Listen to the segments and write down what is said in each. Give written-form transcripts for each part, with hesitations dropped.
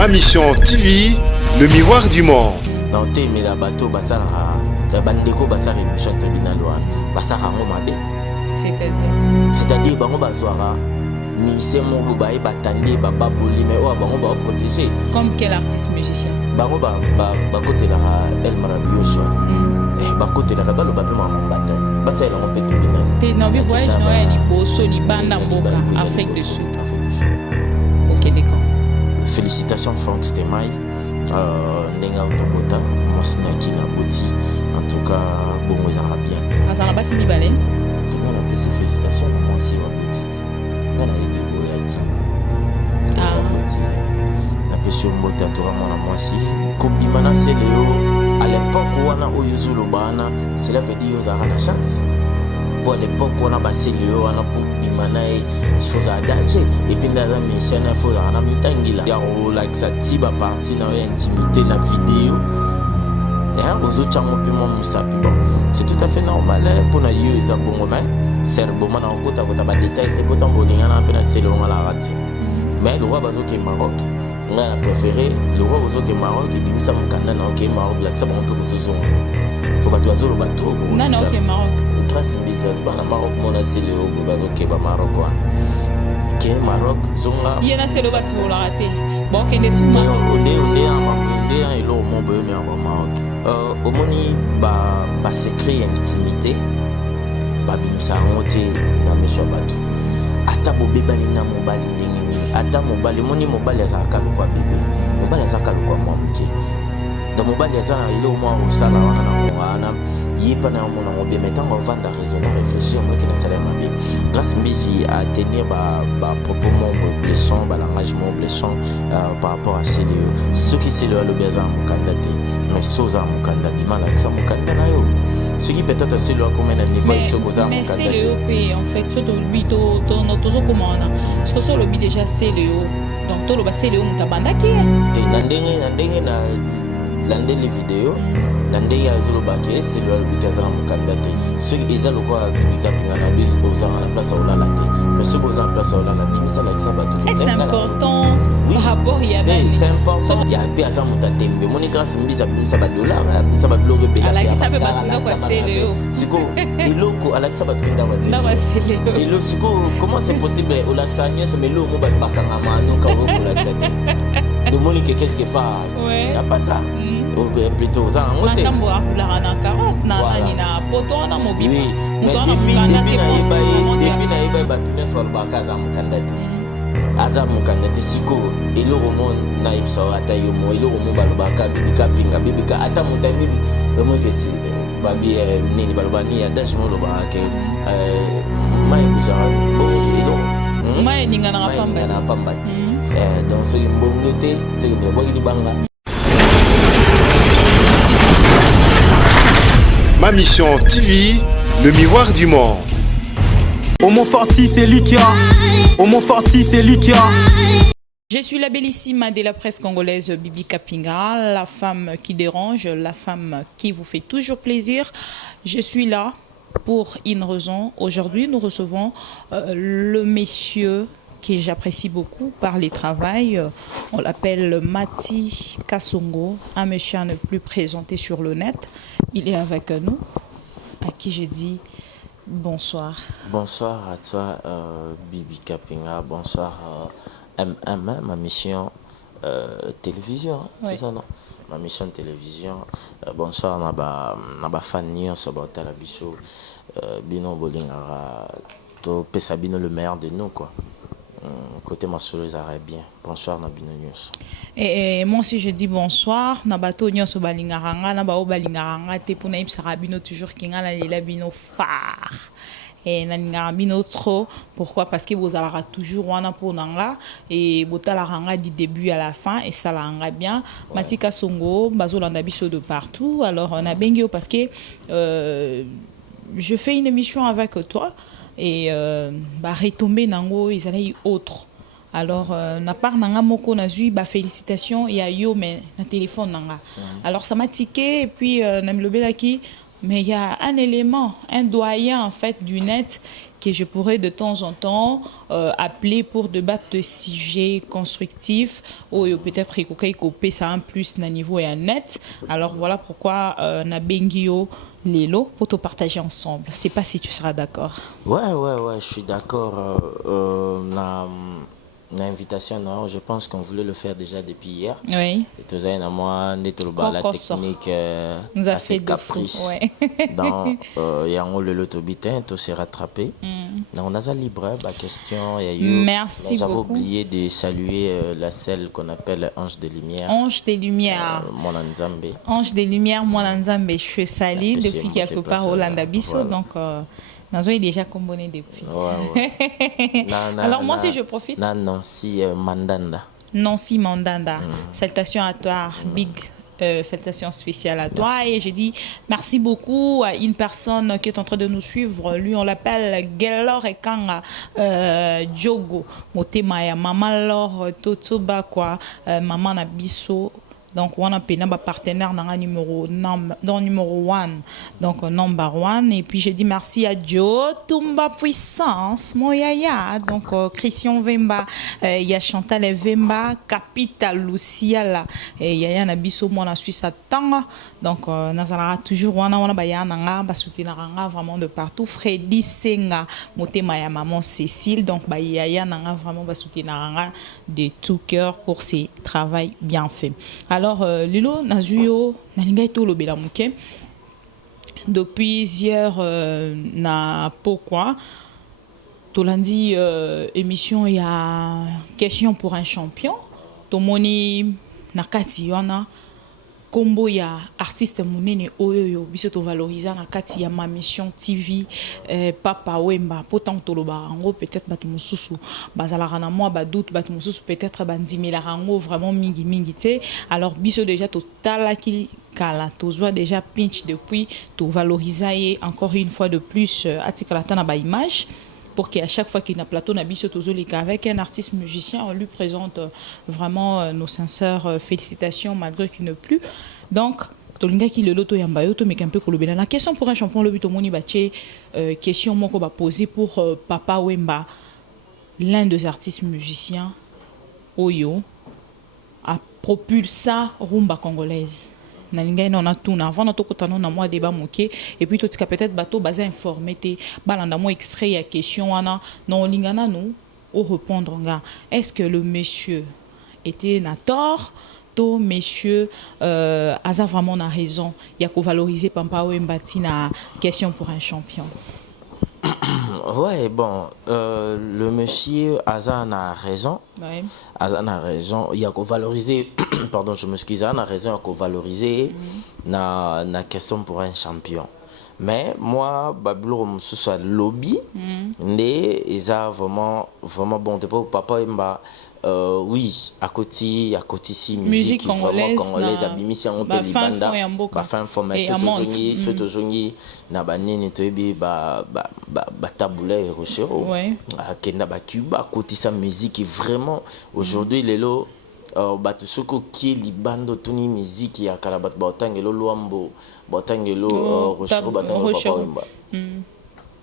Ma mission TV, le miroir du monde. Dans tes mais la bateau basara la bandeko basara émission tribunal wan basara ngo mabe. C'est-à-dire bango bazwara ministère mo ba batandi ba babuli mais o bango ba protéger. Comme quel artiste musicien? Bango ba côté la El Marabio so. Ba côté la ba lo ba pe maman bata. Basa la on peut tribunal. T'es non mais voyage no ya liboso libanda mboka Afrique du Sud. OK d'accord. Félicitations Franck Stemai. Nenga Otobota, Mosinaki Naboti, en tout cas, bon, ils en bien. Ah, ça n'a pas si mis balai. On a plus félicitations, moi aussi, ma petite. On a eu des on a pu sur le mot, en tout cas, moi aussi. Comme Dimana, c'est Léo, à l'époque où on a Oyuzulu Bana, cela veut dire qu'ils ont la chance. Pour l'époque où on a passé Léo, on a pour Dimana, il faut adapter. Et puis, dans la mission, il faut la mitangila. Il y a like ça, tiba partie dans l'intimité, dans la vidéo. Et aux autres, c'est tout à fait normal pour nous. Ils ont bon moment. C'est le bon moment. On a des détails. Et pourtant, on a c'est le la rate. Mais le roi Bazo qui est Maroc, on a préféré le roi Bazo qui est Maroc. Et puis, ça me canne dans le Maroc. Là, ça va un peu plus souvent. Faut pas tout azur le bateau. Non, non, ok, Maroc. Trace bizarre. C'est pas le Maroc, mon c'est le Bazo qui est Maroc. Qui est Maroc, zonga. Il y en a c'est le bateau pour la rater. Bon, qui est sous Maroc. On est au monde Maroc. Au moni ba secret intimité ba bimisa ngote na mesho batu ata bobebani na mobali ndenge ata mobali moni mobali azaka kwa bébé mobali azaka kwa mwamuke dans mobali azana ile mwa usala wana na mwana yipa na mona mobe metango vanda raisonner réfléchir moi qui na sala mabe grâce mbisi à tenir ba propos mon blessant ba l'engagement blessant par rapport à ceux qui c'est le besoin mon candidat mais soza mukanda bimala ça mukanda na yo ce qui peut-être c'est le comme un niveau de ce goza mukanda mais c'est le OP en fait tout le but dans notre comment parce que sur le but déjà c'est le donc tout le bas c'est le mutabanda qui est ndenge na lande les vidéos ndenge ya zolo bakele c'est le but azana mukanda te ce qui est le quoi bibika pingana bis aux en place au la te mais ce goza en place au la bi ça la ça batu c'est important par rapport il y a c'est important il y a pe azana mutatembe monika simbiza bimisa ba dollar bimisa ba blog pe la ala ça peut pas quoi c'est le siko iloko ala ça ba twinda wa c'est et le siko comment c'est possible au la tsanya ce melo mo ba bakanga manu ka wo la tsate de monika quelque part tu n'as pas ça plutôt ça en moté la na carrosse na na poto na mobile muto na mukanda te depuis na iba batine sur bakaza mukandati aza mukandati siko elo romo na ipsa ata yomo elo romo balobaka bibika pinga bibika ata mutani romo kesi babi nini balobani adash mo loba ke mai buzara bon elo mai ninga na pambati donc so imbongete c'est le boy di banga. Ma mission TV, le miroir du monde. Au Montforti, c'est Likia. Au Montforti, c'est Likia. Je suis la bellissime de la presse congolaise Bibi Kapinga, la femme qui dérange, la femme qui vous fait toujours plaisir. Je suis là pour une raison. Aujourd'hui, nous recevons le monsieur que j'apprécie beaucoup par les travail. On l'appelle Mati Kasongo, un monsieur à ne plus présenter sur le net. Il est avec nous, à qui je dis bonsoir. Bonsoir à toi, Bibi Kapinga. Bonsoir, ma mission télévision, oui. C'est ça, non? Ma mission télévision. Bonsoir, naba fan sobota la biso, bino bolingara, to pesa bino le meilleur de nous, quoi. Côté Masolo bien. Bonsoir Nabino News. Et moi aussi je dis bonsoir Nabato News balingaranga na bao balingaranga te pona ibsarabino toujours kinga na lela bino phare. Et na bino trop pourquoi parce que vous allez toujours wana pour nanga et botala ranga du début à la fin et ça la bien. Matika Songo bazolanda biso de partout alors on a bengio parce que je fais une émission avec toi. Et retomber nango ils allaient autre alors na part nanga moko na zui ba félicitations et a yo mais na téléphone nanga alors ça m'a tiqué et puis na mlobelaki mais il y a un élément, un doyen en fait du net que je pourrais de temps en temps appeler pour débattre de sujets constructifs ou peut-être qu'il ça un plus na niveau et un net. Alors voilà pourquoi na bengio Lelo pour te partager ensemble. Je ne sais pas si tu seras d'accord. Ouais, je suis d'accord. L'invitation, non, je pense qu'on voulait le faire déjà depuis hier. Oui. Et tout ça, moi, la technique assez caprice. Ouais. Dans il y a un l'autobitin, tout s'est rattrapé. On a ça libre, ma question. Merci j'avais beaucoup. oublié de saluer la celle qu'on appelle Ange des Lumières. Ange des Lumières. Monanzambe. Ange des Lumières, Monanzambe. Je suis salie depuis quelque part au Landabiso. Voilà. Donc, Nazo est déjà combiné depuis. Ouais. Alors, moi aussi, je profite. Nancy Mandanda. Nancy Mandanda. Salutations à toi, Big. Salutations spéciales à toi. Merci. Et je dis merci beaucoup à une personne qui est en train de nous suivre. Lui, on l'appelle Gelor Ekanga Djogo. Motemaya, Maman Lor Totoba, quoi. Maman Nabiso. Donc, on a un partenaire dans le numéro 1. Donc, number 1. Et puis, je dis merci à Joe Tumba Puissance, mon yaya. Donc, Christian Vemba, il y a Chantal Vemba, Capital Lucia, et Yaya Nabiso, moi, en Suisse à Tanga. Donc, on a toujours vraiment de partout. Freddy Senga, Motema maman Cécile. Donc, Yaya Nanga vraiment de tout cœur pour ses travail bien fait. Alors, Lilo Nazuyo, Nalingaito Lobelamuke, depuis hier, na pourquoi, Tolandi, émission, il y a question pour un champion. Tomoni, Nakati, Yana. Kombo ya artiste munene oyoyo biso to valoriser na kati ya ma mission TV Papa Wemba pourtant toloba ngo peut-être batu mususu bazala na moi ba doute batu mususu peut-être bandimela rango vraiment mingi té alors biso déjà total ki kala tozwa déjà pinch depuis to valoriser encore une fois de plus atikala na ba image pour qu'à chaque fois qu'il y a un plateau avec un artiste musicien, on lui présente vraiment nos sincères félicitations malgré qu'il ne plus. Donc, la question pour un champion, le question que poser pour Papa Wemba, l'un des artistes musiciens, Oyo, a propulsé rumba congolaise. Nalinga on a tout avant na tokota na moi débat moké et puis tout ce peut-être bateau basé informé té balanda moi extrait ya question ana non lingana nous au répondre nga est-ce que le monsieur était na tort to monsieur asa vraiment na raison il y a ko valoriser Papa Wemba na question pour un champion. Ouais, bon, le monsieur Azan a raison. Ouais. Azan a raison. Il y a qu'à valoriser, pardon, je m'excuse, Azan a raison, il y a qu'à valoriser na question pour un champion. Mais moi, Babylon, sous lobby, ils ont vraiment bon. Depuis Papa Wemba, oui, à côté si musique congolaise, congolaise, abimisi en peu libanda, ba fin formation surtout zongi na banini toyebi ba tabula et rochero, kenda ba Cuba côté sa musique vraiment aujourd'hui lelo bato soko ki libando tuni musique ya kala bat botangelo luambo botangelo rochero batangelo Papa Wemba.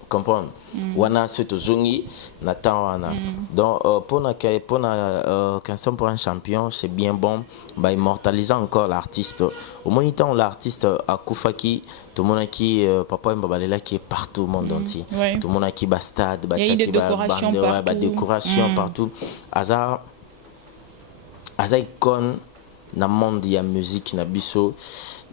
Comprendre wana surtout zongi na temps wana donc pour na question pour un champion c'est bien bon bah immortaliser encore l'artiste au moniteur l'artiste à Koufaki tout le monde qui Papa Wemba balela qui est partout au monde entier tout le monde qui ba stade ba décoration partout asa icône na monde ya musique na biso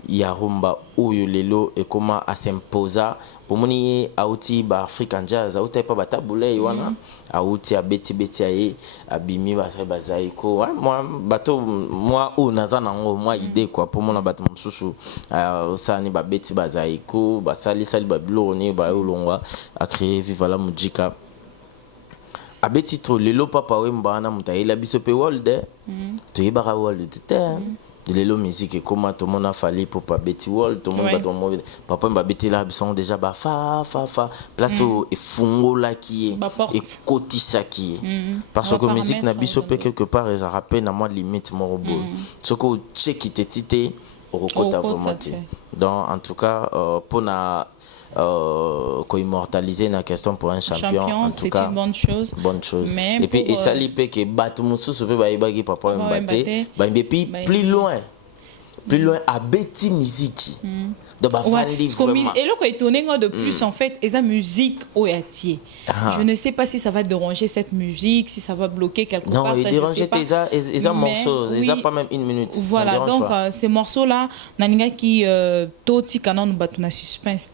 ya rumba oyo lelo et comment à s'imposer pour moni auti ba African jazz auti pa batabule wana auti a beti aye abimi ba très bazaiko moi bato moi o nazana ngo moi idée quoi pour mona bato msusu osani ba beti bazaiko ba sali ba biloni ba olongwa a créer viva la mujika abeti to lelo Papa Wemba na mutaila biso pe world to yebara world te lelo musique comment tout le monde a fallu pour pas beti world tout le monde va Papa Wemba beti là sont déjà ba fa place et fungo là qui est et kotisa qui est parce que musique na biso pe quelque part ça rappelle na moi limite mon robot ce que check qui te tité okokota vraiment te. Donc en tout cas pour na immortaliser la question pour un champion en tout cas c'est une bonne chose. Mais et puis et ça li pe que batu mususu pe ba papa Mbaté ba puis plus loin à Betty Miziki de ba fandi vraiment et le étonné de plus en fait et sa musique oyatie je ne sais pas si ça va déranger cette musique, si ça va bloquer quelque part. Non, il dérange les morceaux, ils ont pas même une minute. Voilà, donc ces morceaux là naninga qui toti canon batu na suspense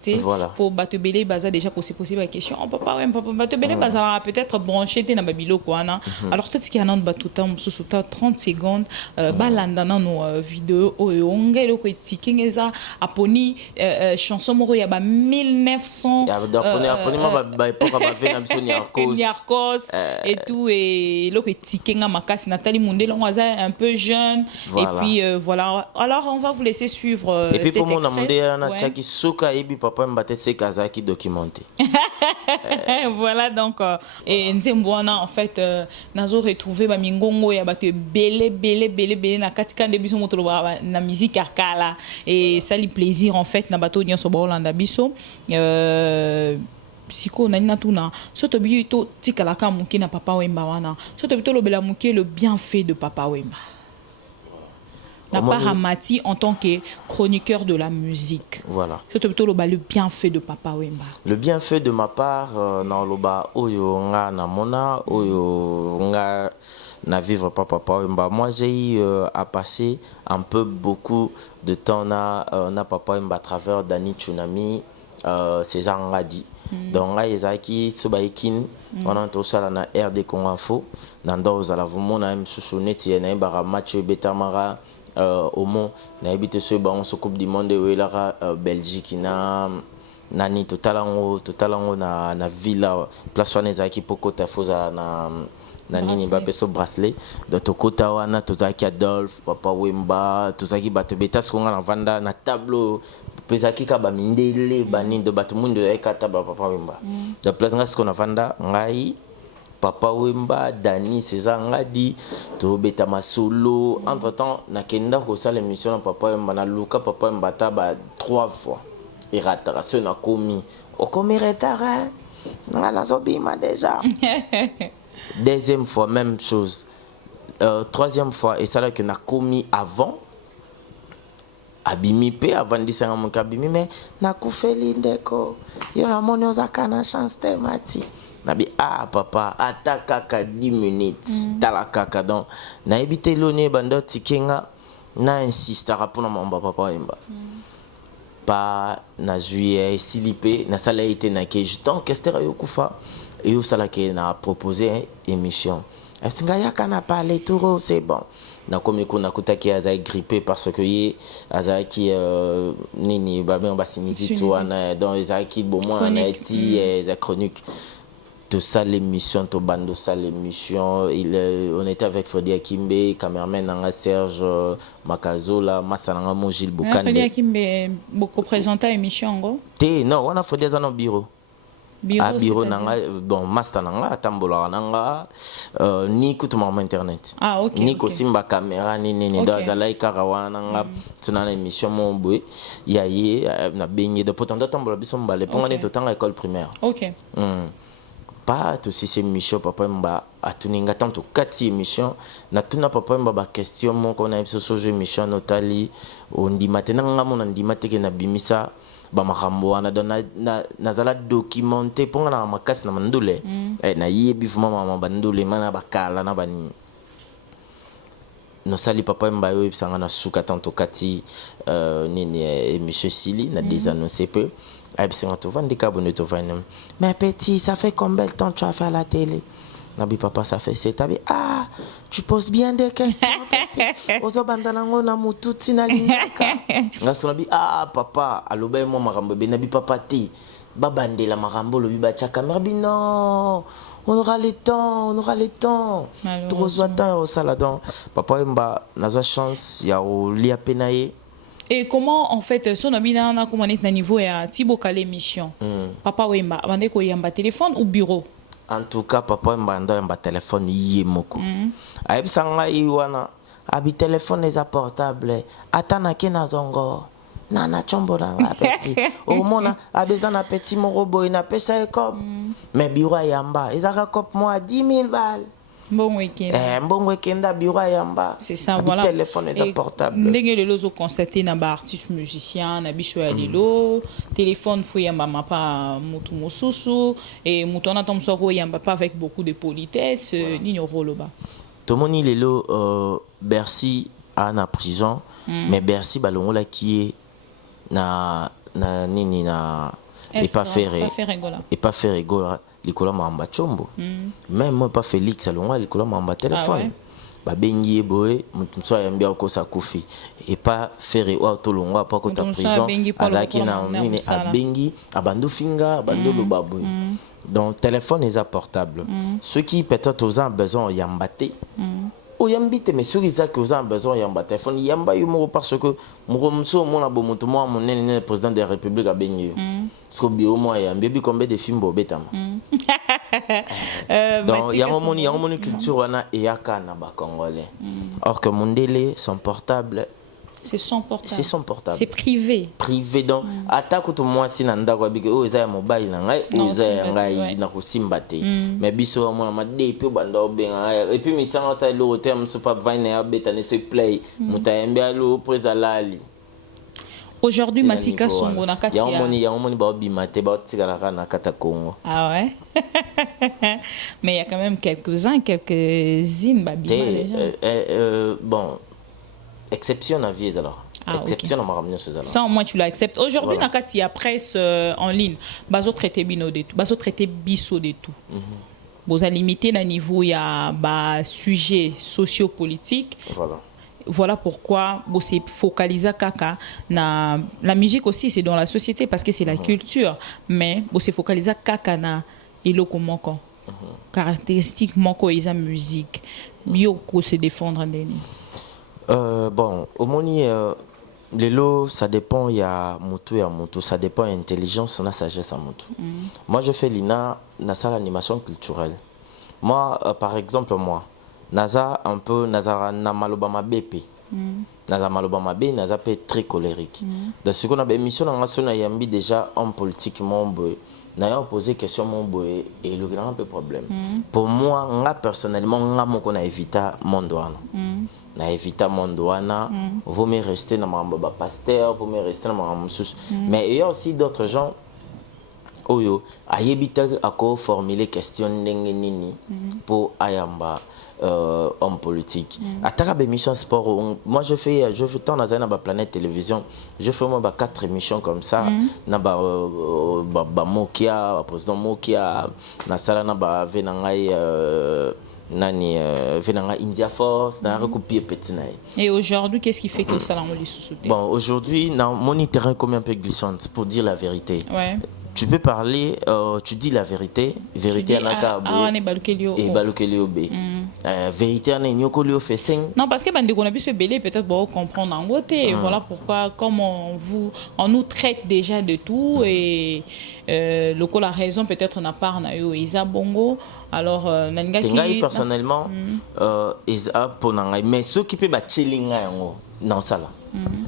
pour batu belé baza déjà possible la question on peut pas batu belé baza peut-être branché na babilo quoi na alors tout ce qui anon batu tam sous 30 secondes balanda na no vidéo onga le ko tikingeza aponi chanson moko ya ba 1900 aponi ba époque ba fait Niarkos et tout et le ko tikinga makasi Nathalie Mundelo un peu jeune et puis voilà alors on va vous laisser suivre et puis pour mon extrait. na Tchaki Souka ebi papa Mbaté c'est Kazaki documenté. Voilà donc et Nzembwana en fait nazo retrouver ba mingongo ya bato belé na katika ndebiso motolo na musique akala et ça lui plaisir en fait na bato nyonso ba Holanda biso siko na nina tuna soto bi to tikala ka muki na Papa Wemba wana soto bi to lobela muki le bienfait de Papa Wemba. Na Paramati en tant que chroniqueur de la musique. Voilà. C'est plutôt le bienfait de Papa Wemba. Le bienfait de ma part, na loba oyo nga na mona oyo nga na vivre pas Papa Wemba. Moi j'ai eu à passer un peu beaucoup de temps na Papa Wemba à travers Dani Tsunami, César Ngadi. Donc là ezaki sobaïkin on a tout ça na RD Congo Info nando za la vumona msusuneti na bara match betamara au mont na habité ce ba on se coupe du monde où il a Belgique na nani totalango na villa place wana ezaki pokota foza na nini ba peso bracelet de tokota wana tozaki Adolphe Papa Wemba tozaki bato betas konga na vanda na tableau pesaki ka ba mindele bani de bato mundo ekata ba Papa Wemba de place nga skona vanda ngai Papa Wemba Dani César Ngadi to beta masolo entre temps na kenda ko sala émission na Papa Wemba na luka Papa Wemba ta ba 3 fois et ratara ce na komi o komi retard na la zobima déjà. Deuxième fois même chose, troisième fois et ça là que na komi avant abimi pe avant de dire mon kabimi mais na kufeli ndeko yo na monyo za kana chance te mati nabi papa ataka 10 minutes tala kaka donc na ebité lone bando tikenga na insistera pour na mamba Papa Wemba pas na juillet silipé na sala été na ke tant qu'estera yokufa et yo sala ke na proposé émission est-ce que ya kana parler tout c'est bon na komi kuna kutaki azai grippé parce que yi azaki nini ba ben basimiti tuana donc ezaki bomoi na eti za chronique tout ça l'émission to bando ça l'émission on était avec Freddy Akimbe cameraman nanga Serge Makazola Masananga mon Gilles Bokande Freddy Akimbe beaucoup présenté émission ngo te non on a Freddy za no bureau bureau nanga bon master nanga tambola nanga ni kutuma mo internet ok ni ko simba caméra ni dans zalai karawana nanga tuna na émission mon boy yaye na benye de pourtant tambola biso mbale pongane to tanga école primaire ok pas tout si c'est émission Papa Wemba a tuninga tanto 4 émissions na tuna Papa Wemba ba question mon qu'on a sur jeu émission notali on dit maintenant ngamo on dit mateke na bimisa ba makambo wana don na zala documenté ponga na makasi na mandule na yebi fuma mama bandule mana bakala na bani no sali Papa Wemba yo bisanga na suka tanto kati nini monsieur Sili na désannoncé peu mais petit, ça fait combien de temps tu as fait à la télé? Nabi papa, ça fait 7 ans. Tu poses bien des questions, petit. Ozo bandanango na mututi na lingaka. Nabi papa, aloba mo marambo be nabi papa ti. Babande la marambo lo biba cha caméra non. On aura le temps, on aura le temps. Trop de temps au saladon. Papa Wemba, nazo chance ya o lia penaye. Et comment en fait son ami na comment est na niveau ya Thibaut Kalé mission Papa Wemba bande ko yamba téléphone ou bureau en tout cas Papa Wemba ndo yamba téléphone yé moko ayebisanga iwana abi téléphone eza portable ata nake na zongo na chombo na nga petit omona abeza na petit moko boye na pesa ekop mais biro yamba ezaka cop moi 10 000 balles mbongo ekenda biro yamba c'est ça abi voilà téléphone eza portable ndenge lelo zo constater na ba artiste musicien na biso ya lelo téléphone fo yamba mapa mutu mosusu et mutu na tomso ko yamba pas avec beaucoup de politesse ni roloba tomoni lelo Bercy a na prison mais Bercy balongola qui est na nini na et pas faire rigola likola mamba chombo même moi pas Félix alongola likola mamba téléphone ba bengi boye mutu so yambia ko sa kufi et pas faire ou to longola pas ko ta prison azaki na nini abengi abando finga abando lo baboy donc téléphone est portable ceux qui peut-être ont besoin yambaté o yambite mais ceux qui ont besoin yamba téléphone yamba yumo parce que muromso mona bo mutu mo monene président de la République a bengi parce que bio mo yambi bi combien de films bo betama donc yangomoni culture wana eyaka na ba congolais or que mondele son portable c'est son portable c'est privé donc attaque tout moi si nanda kwa bike o eza mobile na ngai o eza ngai na kusimba te mais biso mona made pe banda obenga et puis misanga sa lo terme super vine ya beta ne se play mutayembia lo prezalali aujourd'hui Matika Songo na kati ya moni ba bimate ba tikala na kata Congo ouais mais il y a quand même quelques-unes ba bimate bon exception à vie alors exception à maramion ce alors ça au moins tu l'acceptes aujourd'hui na kati ya presse en ligne bazo traiter bino de tout bazo traiter biso de tout boza limité na niveau ya ba sujet socio-politique voilà pourquoi vous se focalisez kaka na la musique aussi c'est dans la société parce que c'est la culture mais vous se focalisez kaka na eloko moko caractéristique moko isa musique bio ko se défendre ndeni bon au moni lelo ça dépend il y a mutu ça dépend intelligence na sagesse à mutu moi je fais l'ina na salle animation culturelle moi par exemple moi naza un peu naza na maloba mabepe naza maloba mabe naza pe très colérique dans ce qu'on a émission na ngasona yambi déjà en politique mombo na posé question mombo et le grand peu problème pour moi nga personnellement nga moko na évita mondwana na évita mondwana vaut mieux rester na mambo ba pasteur vaut mieux rester na mambo sous mais il y a aussi d'autres gens oyo ayebita ako formuler question ndenge nini pour ayamba homme politique ataka ba émission sport moi je fais tant na ba planète télévision je fais moi ba 4 émissions comme ça na ba Mokia président Mokia na sala na ba venangai nani venanga India Force na recopier petit na et aujourd'hui qu'est-ce qui fait que ça l'envoie sous-souté bon aujourd'hui na mon terrain comme un peu glissante pour dire la vérité tu peux parler tu dis la vérité anaka et balukelio b vérité na nyokolio fait 5 non parce que bande qu'on a pu se belé peut-être pour comprendre en côté voilà pourquoi comme on nous traite déjà de tout et le coup la raison peut-être n'a pas na yo isa bongo alors nanga qui personnellement isa ponanga mais ceux qui peut ba chillinga yango non ça là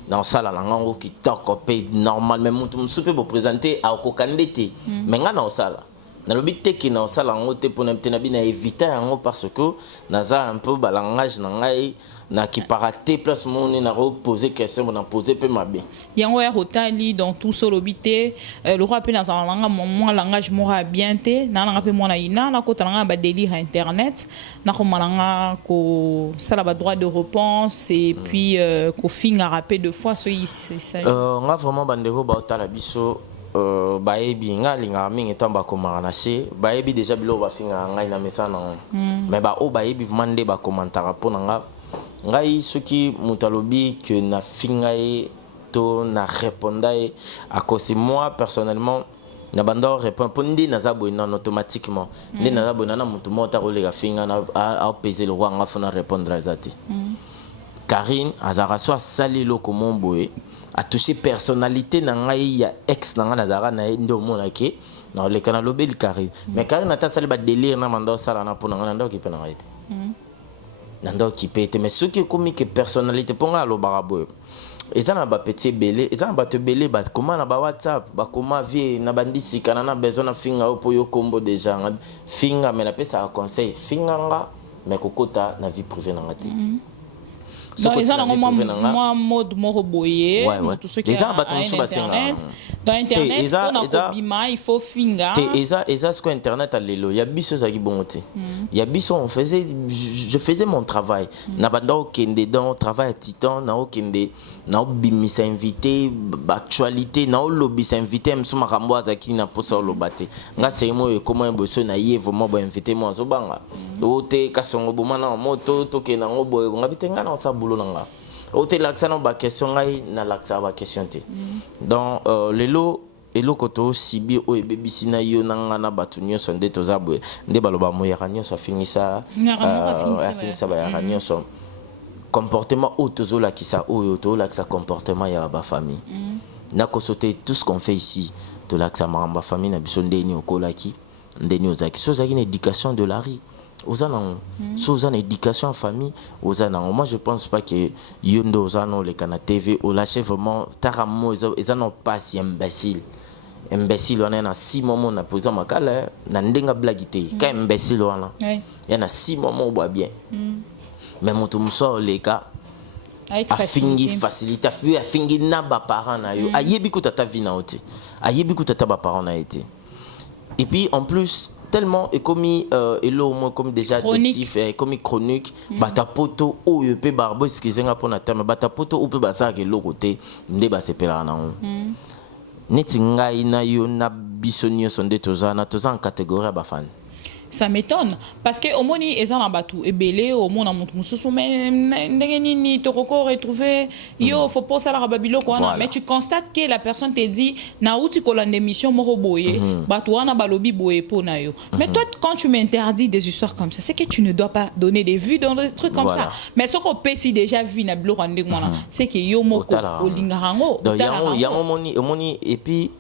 dans ça là lango qui tokopé normal même mutu super pour présenter à kokandete mais nga na ça là na lobi teki na ça là ngote pour na tena bina éviter yango parce que naza un peu balangage na ngai na qui paraté plus mon na reposer question na poser peu mabe yango ya hotali dans tout solo bité le roi pe na za langa mon langage mora bien te na langa pe mona ina na kota langa ba délire internet na ko malanga ko sala ba droit de réponse et puis ko finga rapé deux fois so ça nga vraiment bandeko ba hotala biso baebi nga linga mingi tamba komara na se baebi déjà bilo ba finga ngai na mesana mais ba o baebi mande ba commentaire pour nga ngai soki mutalobi que na fingae to na répondai à cause moi personnellement na banda répond pour ndi na zabo non automatiquement ndi na zabo na mutu mota rolega finga na a peser le roi nga fona répondre azati Karine azara so sali lo komomboe a touché personnalité na ngai ya ex na nga nazara na ndo mona ke na le kana lobeli Karine mais Karine ata sali ba délire na manda sala na pona nga ndo ki pena ngai nando qui pète mais ce qui comme que personnalité pour nga lo barabo eza na ba petit belé eza na ba te belé ba comment na ba WhatsApp ba comment vie na bandisi kana na besoin na finga opo yo combo déjà finga mais na pesa conseil finga nga mais kokota na vie privée na ngate donc ils ont moi mode moroboyer tout ce qui est internet dans internet on a bima il faut finga eza ce que internet a lelo ya biso za ki bonté ya biso on faisait je faisais mon travail na banda okende dans travail à titan na okende na obimisa invité actualité na lobby invité mso makambo azaki na posa lobate nga seyimo e comment boso na ye vraiment ba invité moi zo banga ote kasongo bomana moto toke na ngobo ngabitenga na sa boulot nanga ote laksa na ba question ngai na laksa ba question te donc lelo eloko to sibi o ebebisi na yo nanga na batu nyonso nde tozabwe nde baloba moyaka nyonso afingisa afingisa ba yaka nyonso comportement autozola qui ça autozola que ça comportement ya ba famille na ko sauter tout ce qu'on fait ici to la que ça maramba famille na biso ndeni okolaki ndeni ozaki so zaki une éducation de la rue aux anans sous une éducation en famille aux anans moi je pense pas que yondo aux anans les canal TV au lâcher vraiment taramo ils en ont pas si imbécile on a 6 moments na posé makala na ndenga blagité ka imbécile wana il y en a 6 moments boit bien mais moto muso les gars a fingi facilité a fingi na ba parents na yo ayebi ko tata vie na ote ayebi ko tata ba parents na été et puis en plus tellement et comme elo moi comme déjà adoptif et comme chronique bata poto o yo pe barbo excusez-moi pour na terme bata poto o pe basa ke lo côté nde ba sepela na on neti ngai na yo na bisonio sonde tozana en catégorie ba fan. Ça m'étonne parce que au moni ezana batu ebele au mona mutu mususu mais ndengeni ni to roko retrouver yo faut pas ça la babilo quoi mais tu constates que la personne te dit na uti ko la émission moko boye batu wana balobi boye po na yo mais toi quand tu m'interdis des histoires comme ça c'est que tu ne dois pas donner des vues dans des trucs comme ça mais ce qu'on peut si déjà vu na bilo rande mona c'est que yo moko olingarango yango moni et puis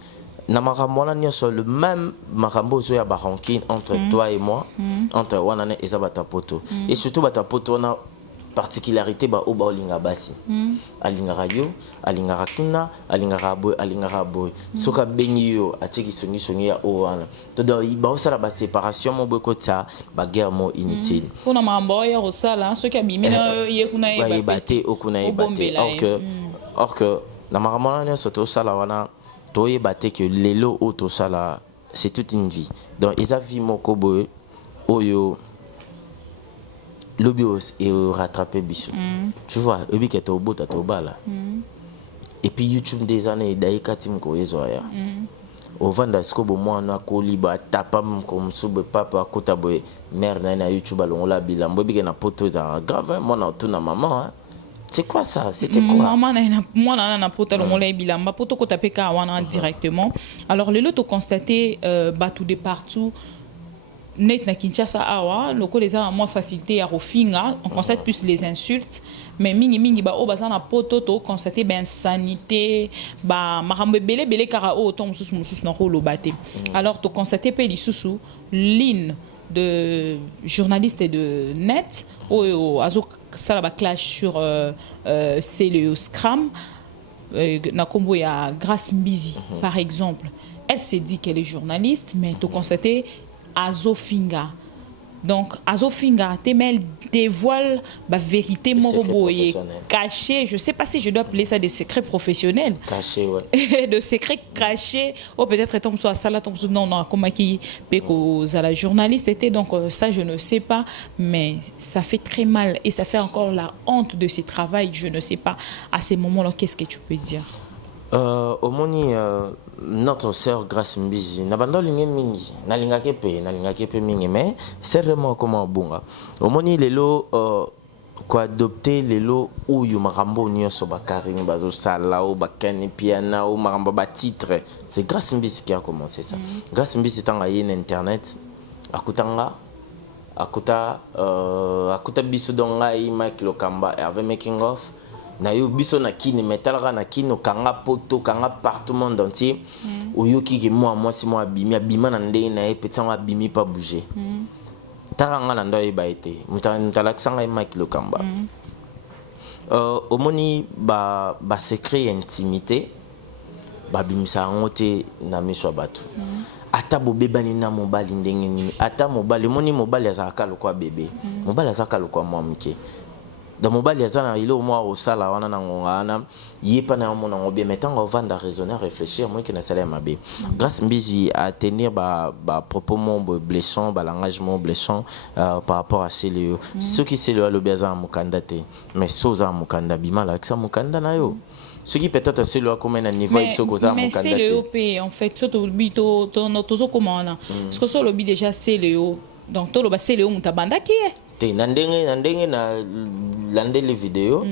na makamona nyonso le même makambo zo ya barankin entre toi et moi entre wanane eza batapoto et surtout batapoto na particularité ba oba olinga basi alingara yo alingara kuna alingara boy soka bengi yo acheki songi ya o wana to do ba osala ba séparation mo boko ta ba guerre mo inutile kuna mambo ya osala soki abimina ye kuna e bate okuna e bate or que na makamona nyonso to sala wana toye baté que lelo auto sala c'est toute une vie donc ils a vu moko boy oyo lobios et rattraper biso tu vois obi que to bota to bala et puis YouTube des années daika tim ko ezoya au vanda sko bo mwana ko liba tapam comme sube papa kota boy mère na YouTube alongola bilambo bi ke na poto za grave mona to na maman c'est quoi ça? C'était quoi? Maman moi na poto longola bilamba poto ko tapeka wana directement. Alors le lot constaté tout de partout net na Kinshasa awa loko les a moins facilité à rofinga on constate plus les insultes mais mingi ba o bazana poto to constater ben sanité ba makambe belé kara o to mususu na rolo baté. Alors to constater pe lisusu ligne de journalistes et de net au azo ça la clash sur c'est le Scrum na kombo ya Grace Mbizi par exemple elle s'est dit qu'elle est journaliste mais tu constater Azofinga donc Azofinga elle dévoile la vérité moroboye caché je sais pas si je dois appeler ça des secrets professionnels caché ouais de secrets cachés ou peut-être tombe soit ça là tombe non comme qui peko za la journaliste était donc ça je ne sais pas mais ça fait très mal et ça fait encore la honte de ce travail je ne sais pas à ces moments-là qu'est-ce que tu peux dire au moni notre sœur Grace Mbizi na bando linge mingi na lingake pe mingi mais c'est vraiment comment bunga au moni lelo ko adopter lelo uyu makambo nyonso bakarini bazo sala ou bakani piana ou makambo ba titre c'est Grace Mbizi qui a commencé ça Grace Mbizi tanga yin internet akuta biso donga i Mike Lokamba Hervé making of na yo biso na kini metalaka na kino kanga poto kanga partout monde entier oyoki ke moi si moi abima na ndenge na e petanga abimi pas bouger taranga na ndo yeba ete mutalakisanga Mike Lokamba omoni ba secret intimité babimisa yango te na miso ya bato ata bobebani na mobali ndenge nini ata mobali moni mobali azalaka lokwa bebe mobali azalaka lokwa mwa moke da mobali azana ile au moins au sala wana na ngonga wana yepa na mona ngobie metanga ovanda raisonner réfléchir moi qui na sala mabe grâce mbizi à tenir ba propos mon blessant ba langage mon blessant par rapport à Célio ceux qui Célio le biaza mukanda te mais soza mukanda bimala que ça mukanda na yo ce qui peut-être c'est le comme un niveau il se cause à mais c'est le OP en fait tout le bito to comment parce que ça le bi déjà c'est le donc tout le bas c'est le mutabanda qui est te nandenge na lande les vidéos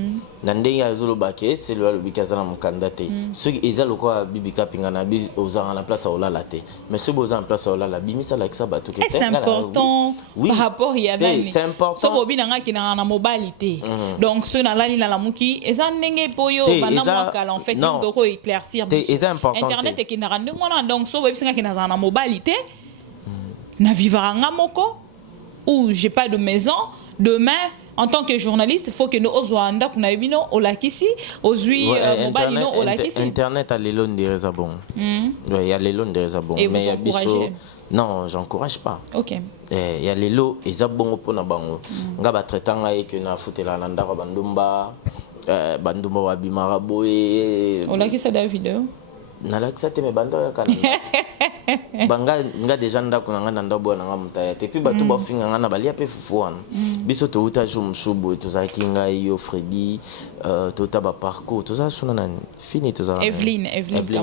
nandenge azolo baké c'est le bikaza na mukanda te ceux qui ezalo quoi bibika pingana bi ozanga na place ola la te mais ceux boza en place ola la bimisa la ça bato que c'est important par rapport il y a c'est important so bobi nanga ki na mobilité donc ceux na lali na la muki eza ndenge poyo bana mwakala en fait ndoko éclaircir internet et ki na rande ngona donc so bobi singa ki na mobilité na vivanga moko ou j'ai pas de maison demain en tant que journaliste il faut que nous ozwanda kuna bino olakisi ozui mobile no olakisi internet a lelo ndereza bon il y a lelo ndereza bon mais il y a biso non j'encourage pas OK il y a lelo ezabongo pona bango nga ba traitanga et que na futela na ndako bandumba bandumba wa bimara boye olakisa da vidéo nalakisa te me banda ya kana banga nga déjà ndako na nga na ndabo na nga mutaya te puis bato bafinga nga na balia pe fufu wana biso to uta jumsubu to za kinga yo Freddy to ta ba parcours to za suna na fini to za Evelyn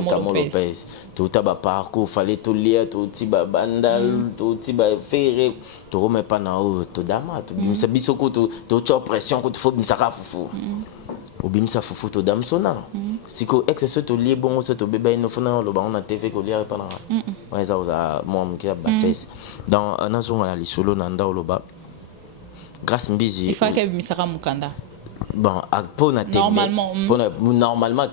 Kamolo Lopez to ta ba parcours fallait to lia to ti ba bandal to ti ba fere to rome pa na o to dama to bimisa biso ko to cho pression ko to fo bimisa ka fufu obimisa fufu to damsona siko excès to lié bon so to bébé no fona lo ba on a TV ko lié pa na ouais ça za mom ki bassesse dans na zonga la lisolo na nda loba grâce mbizi il faut que misaka mukanda bon pona te normalement que normalement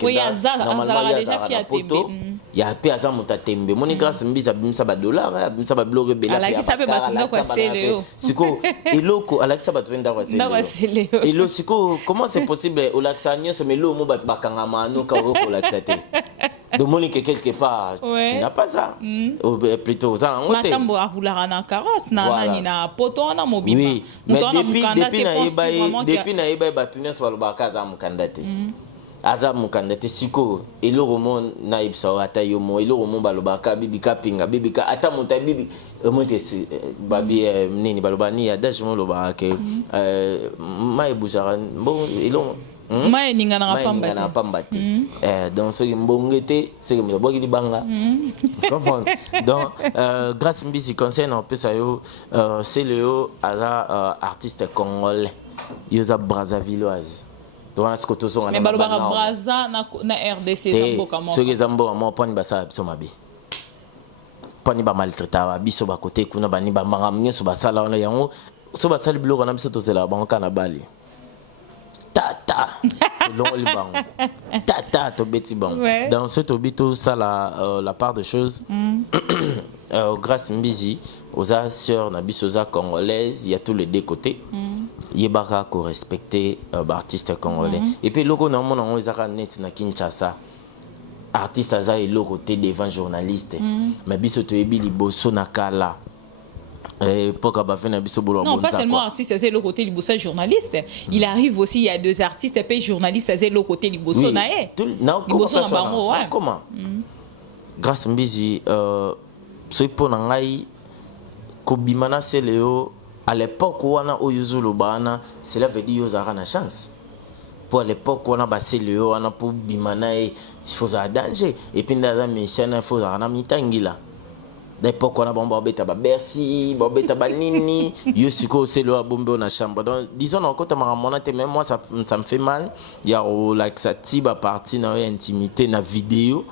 déjà fiatembe ya pe aza mutatembe moni grâce mbizi abimisa ba dollar abimisa ba blog bela ala kisabe batunda kwa Célio siko eloko ala kisabe batunda kwa Célio elo siko comment c'est possible olakisa nyoso mais lo mo bakanga mano ka oko olakisa te de monique quelque part tu n'as pas ça ou plutôt ça en hôtel matambo ahulaka na carrosse na nani na poto na mobima oui mais depuis na yeba batunya so balobaka za mukanda te aza mukanda te siko eloko mo na ibsa ata yo mo eloko mo balobaka bibika pinga bibika ata muta bibi monte babi nini balobani adage mo lobaka ke mai buzara bon eloko mai ninga na pambati donc ce qui mbongete c'est que boki di banga comprendre donc grâce mbisi concerne en plus ayo c'est le artiste congolais yoza brazzavilloise donc est-ce que to zonga mais balobaka braza na RDC zamboka mo ce que zamboka mo poni basa biso mabe poni ba maltraita biso ba côté kuna bani ba maramnye so basala wana yango so basali biloko na biso to zela bango kana bali tata long liban tata to beti bon dans ce tobito ça la part de choses grâce mbizi aux sœurs na bisoza congolaise il y a tous les deux côtés yebaka ko respecter artiste congolais et puis loko na mona on ezaka net na Kinshasa artiste aza et loko te devant journaliste mais biso to yebi liboso na kala non, pas seulement artiste, c'est le côté liboso journaliste. Il arrive aussi, il y a deux artistes et puis journalistes, c'est le côté liboso nae. Liboso na bango, ouais. Comment? Grâce mbizi, ce pour nangai, kobimana c'est Léo. À l'époque où on a oyuzulu bana, cela veut dire yozara na chance. Pour l'époque où on a bassé Léo, on a pour bimana il faut un danger. Et puis dans la mission, il faut un mitangila. L'époque on a bon bobeta ba Bercy bobeta ba nini yo siko c'est le bombe na chambre donc disons encore ta maman te même moi ça me fait mal il y a like ça tiba partie na intimité na vidéo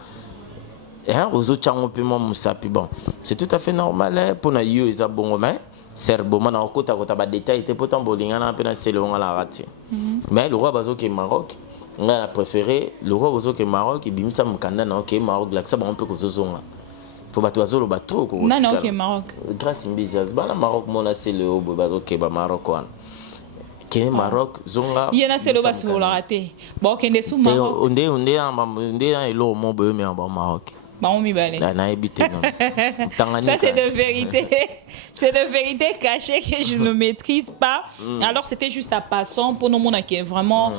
hein aux autres chango pe moi musapi bon c'est tout à fait normal hein, pour na yo isa bongo mais serbo mana okota kota ba détail te pourtant bolinga na pe na c'est le on la raté mais le roi bazo ke Maroc on a préféré le roi bazo ke Maroc et bimisa mukanda na OK Maroc là ça bon un peu ko zozonga faut bato azolo bato ko non non, OK, Maroc. grâce mbizaz bana Maroc mona c'est le obo bato ke ba Maroc wan ke Maroc zonga yena c'est le bas sur la raté bon kende sous Maroc onde elo mo be me ba Maroc ba on mi balé na éviter non ça c'est de vérité c'est de vérité cachée que je ne maîtrise pas alors c'était juste à passant pour nous mona qui est vraiment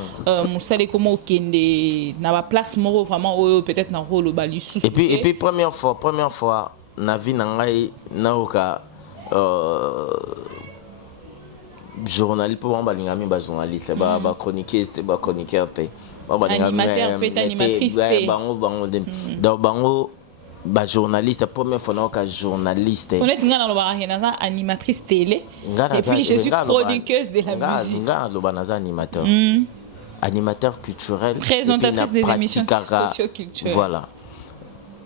musale comme kende na ba place moro vraiment peut-être na rôle bali sous et puis première fois na vie na ngai na oka journaliste pour balinga mi ba journaliste ba chroniquiste ba chroniqueur pe animateur peut animatrice bango donc bango ba journaliste première fois na ka journaliste on est ngana lo ba na animatrice télé et puis je suis chroniqueuse de la musique ngana lo ba na animateur animateur culturel présentatrice des émissions socio-culturelles voilà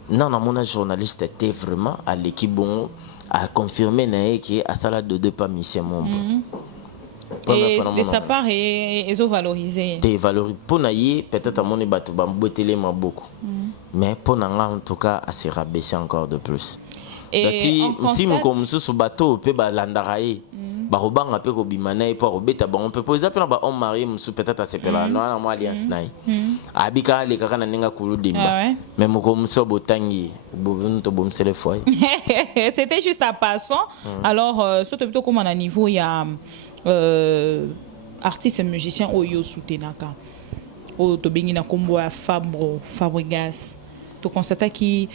non mon journaliste était vraiment à l'équipe bon à confirmer na que à sala de deux pas mission mon et de sa part ils ont valorisé des valeurs pour naïe peut-être à mon bateau bambotele beaucoup mais pour nanga en tout cas à se rabaisser encore de plus et on constate comme sous bateau peut ba landaraye ba robanga pe ko bimana et pour obeta ba on peut poser pe ba on marié musu peut-être à se pela non na moi alliance nai abika le kaka na ninga kulu dimba mais moko muso botangi bovun to bom sele foi c'était juste à passant alors surtout plutôt comme à niveau il y a artiste musicien oyo soutenaka o to bengina kombo ya Fabregas to constate qui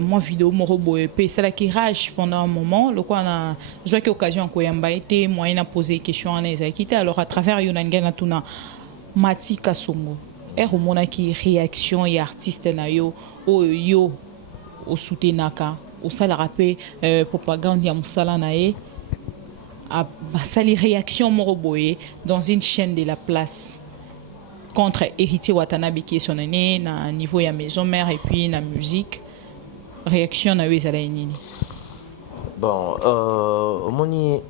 moi vidéo moro boye pe c'est là qui rage pendant un moment le quoi na joie qui occasion ko yamba été moyen à poser question en ezakité alors à travers yonanga tuna Mati Kasongo mona qui réaction et artiste na yo oyo o soutenaka o sala rapé propagande ya musala na e à sali réaction moroboye dans une chaîne de la place contre Héritier Watanabe qui est son année na niveau ya maison mère et puis na musique réaction na ezala nini bon omoni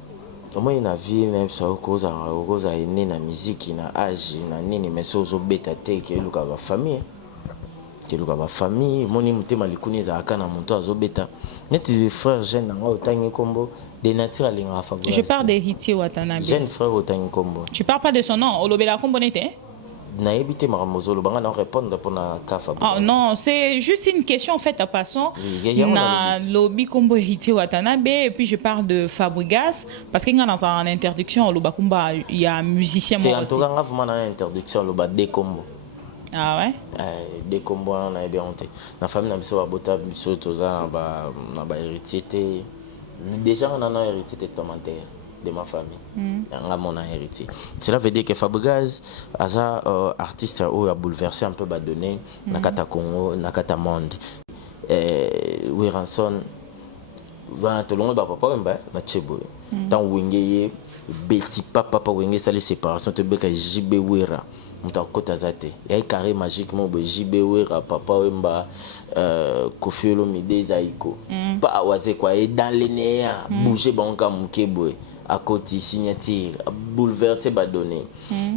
na vie même ça causa ene na musique na âge na nini mais so beta te ke luka ba famille moni mutema likuni za kana muntu azobeta neti frère jeune nga otangi kombo de nature alinga faveur je parle d'Héritier Watanabe jeune frère otangi kombo tu parles pas de son nom olobela kombo nete na ebité maramozolo banga na répondre pour na kafa ah non c'est juste une question en fait à passant na lobby kombo Héritier Watanabe et puis je parle de Fabregas parce que dans en introduction loba komba il y a musicien moi en tout cas nga vraiment na introduction loba de kombo ah ouais des combos na bien honte na famille na biso ba bota biso toza na ba héritier te déjà on a un héritier testamentaire de ma famille nga mon héritier cela veut dire que Fabregas asa artiste ou a bouleversé un peu ba donné na kata Congo na kata monde Wiranson va te longo ba papa mba na chebo tant wingeye beti papa wingeye sali séparation te beka jibe wera muta kota zate ya carré magiquement be jibe wera papa wemba Koffi Olomide zaiko pa waze kwa et dans les néa bouger banka mukeboy à côté signature bouleverser ba donner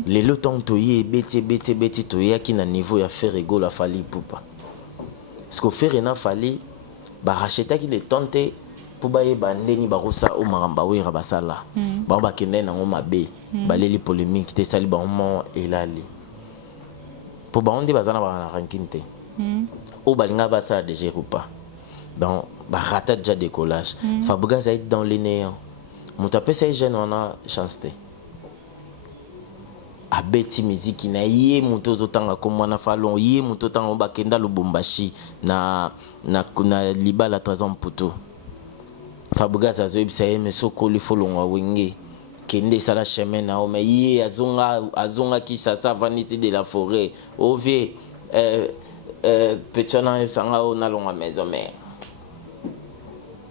les lotons toyé beti toya qui na niveau ya faire ego la fali poupa ce qu'on fait na fali ba racheta qui les tenter pour baye bandeni ba rosa o maramba wera basala ba ba kende na ngoma be baleli polémique te sali ba moment elali pour ba onde bazana ba na ranking te o balinga basala de Jerupa donc ba rata déjà décollage Fabregas est dans les néants mon tapé c'est jeune on a chance te abeti musique na ye muto zotanga comme na falon ye muto tanga ba kenda Lubumbashi na libala 3 ans poto Fabregas azoyebisa ye mesoko lifolongwa wenge kende sala chemin na o mais ye azonga Kinshasa vanité de la forêt ovie petona sanga o na longa maison mais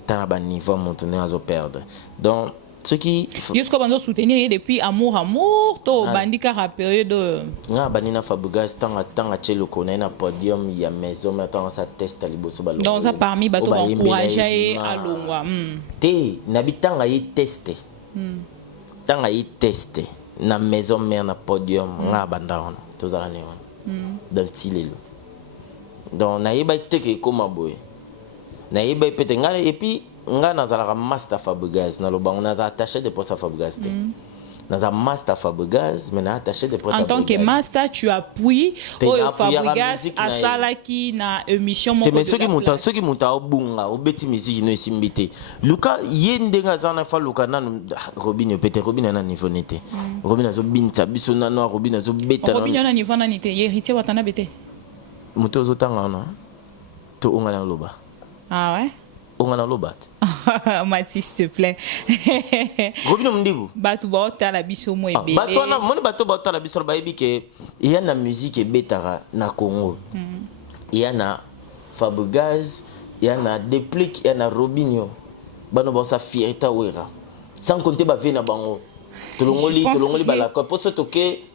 tant ba niveau montoné azo perdre donc ce qui jusqu'à bando soutenir depuis amour to bandika ra période nga banina Fabregas tanga chelo kona na podium ya maison mais tant ça teste liboso balo donc ça parmi bato encourager à longwa te nabitanga yi tester tanga yi tester na maison mère na podium nga banda on tozala ne dans tilelo donc na yeba teke koma boy na yeba pete ngala et puis nga nazala master Fabregas na lobango naza attaché de poste à Fabregas te naza master Fabregas mais na attaché de poste en tant que master tu appuies au Fabregas à salaki na émission mon mais ceux qui monta au bunga au beti musique no simbité luka yende nga zana fa luka nan Robin pete Robin na niveau nete Robin azo binta biso na no Robin azo beta Robin na niveau na nete héritier watana bete moto zo tanga na to ongala loba ah ouais ongala loba Mathis s'il te plaît Robin Mundibu batu ba otala biso mo ebele bato na moni bato ba otala biso ba ebike il y a na musique ebetara na Congo il y a na Fabregas il y a na Déplique il y a na Robinho bano ba sa fierté wera sans compter ba vena bango tolongoli ba la poso toke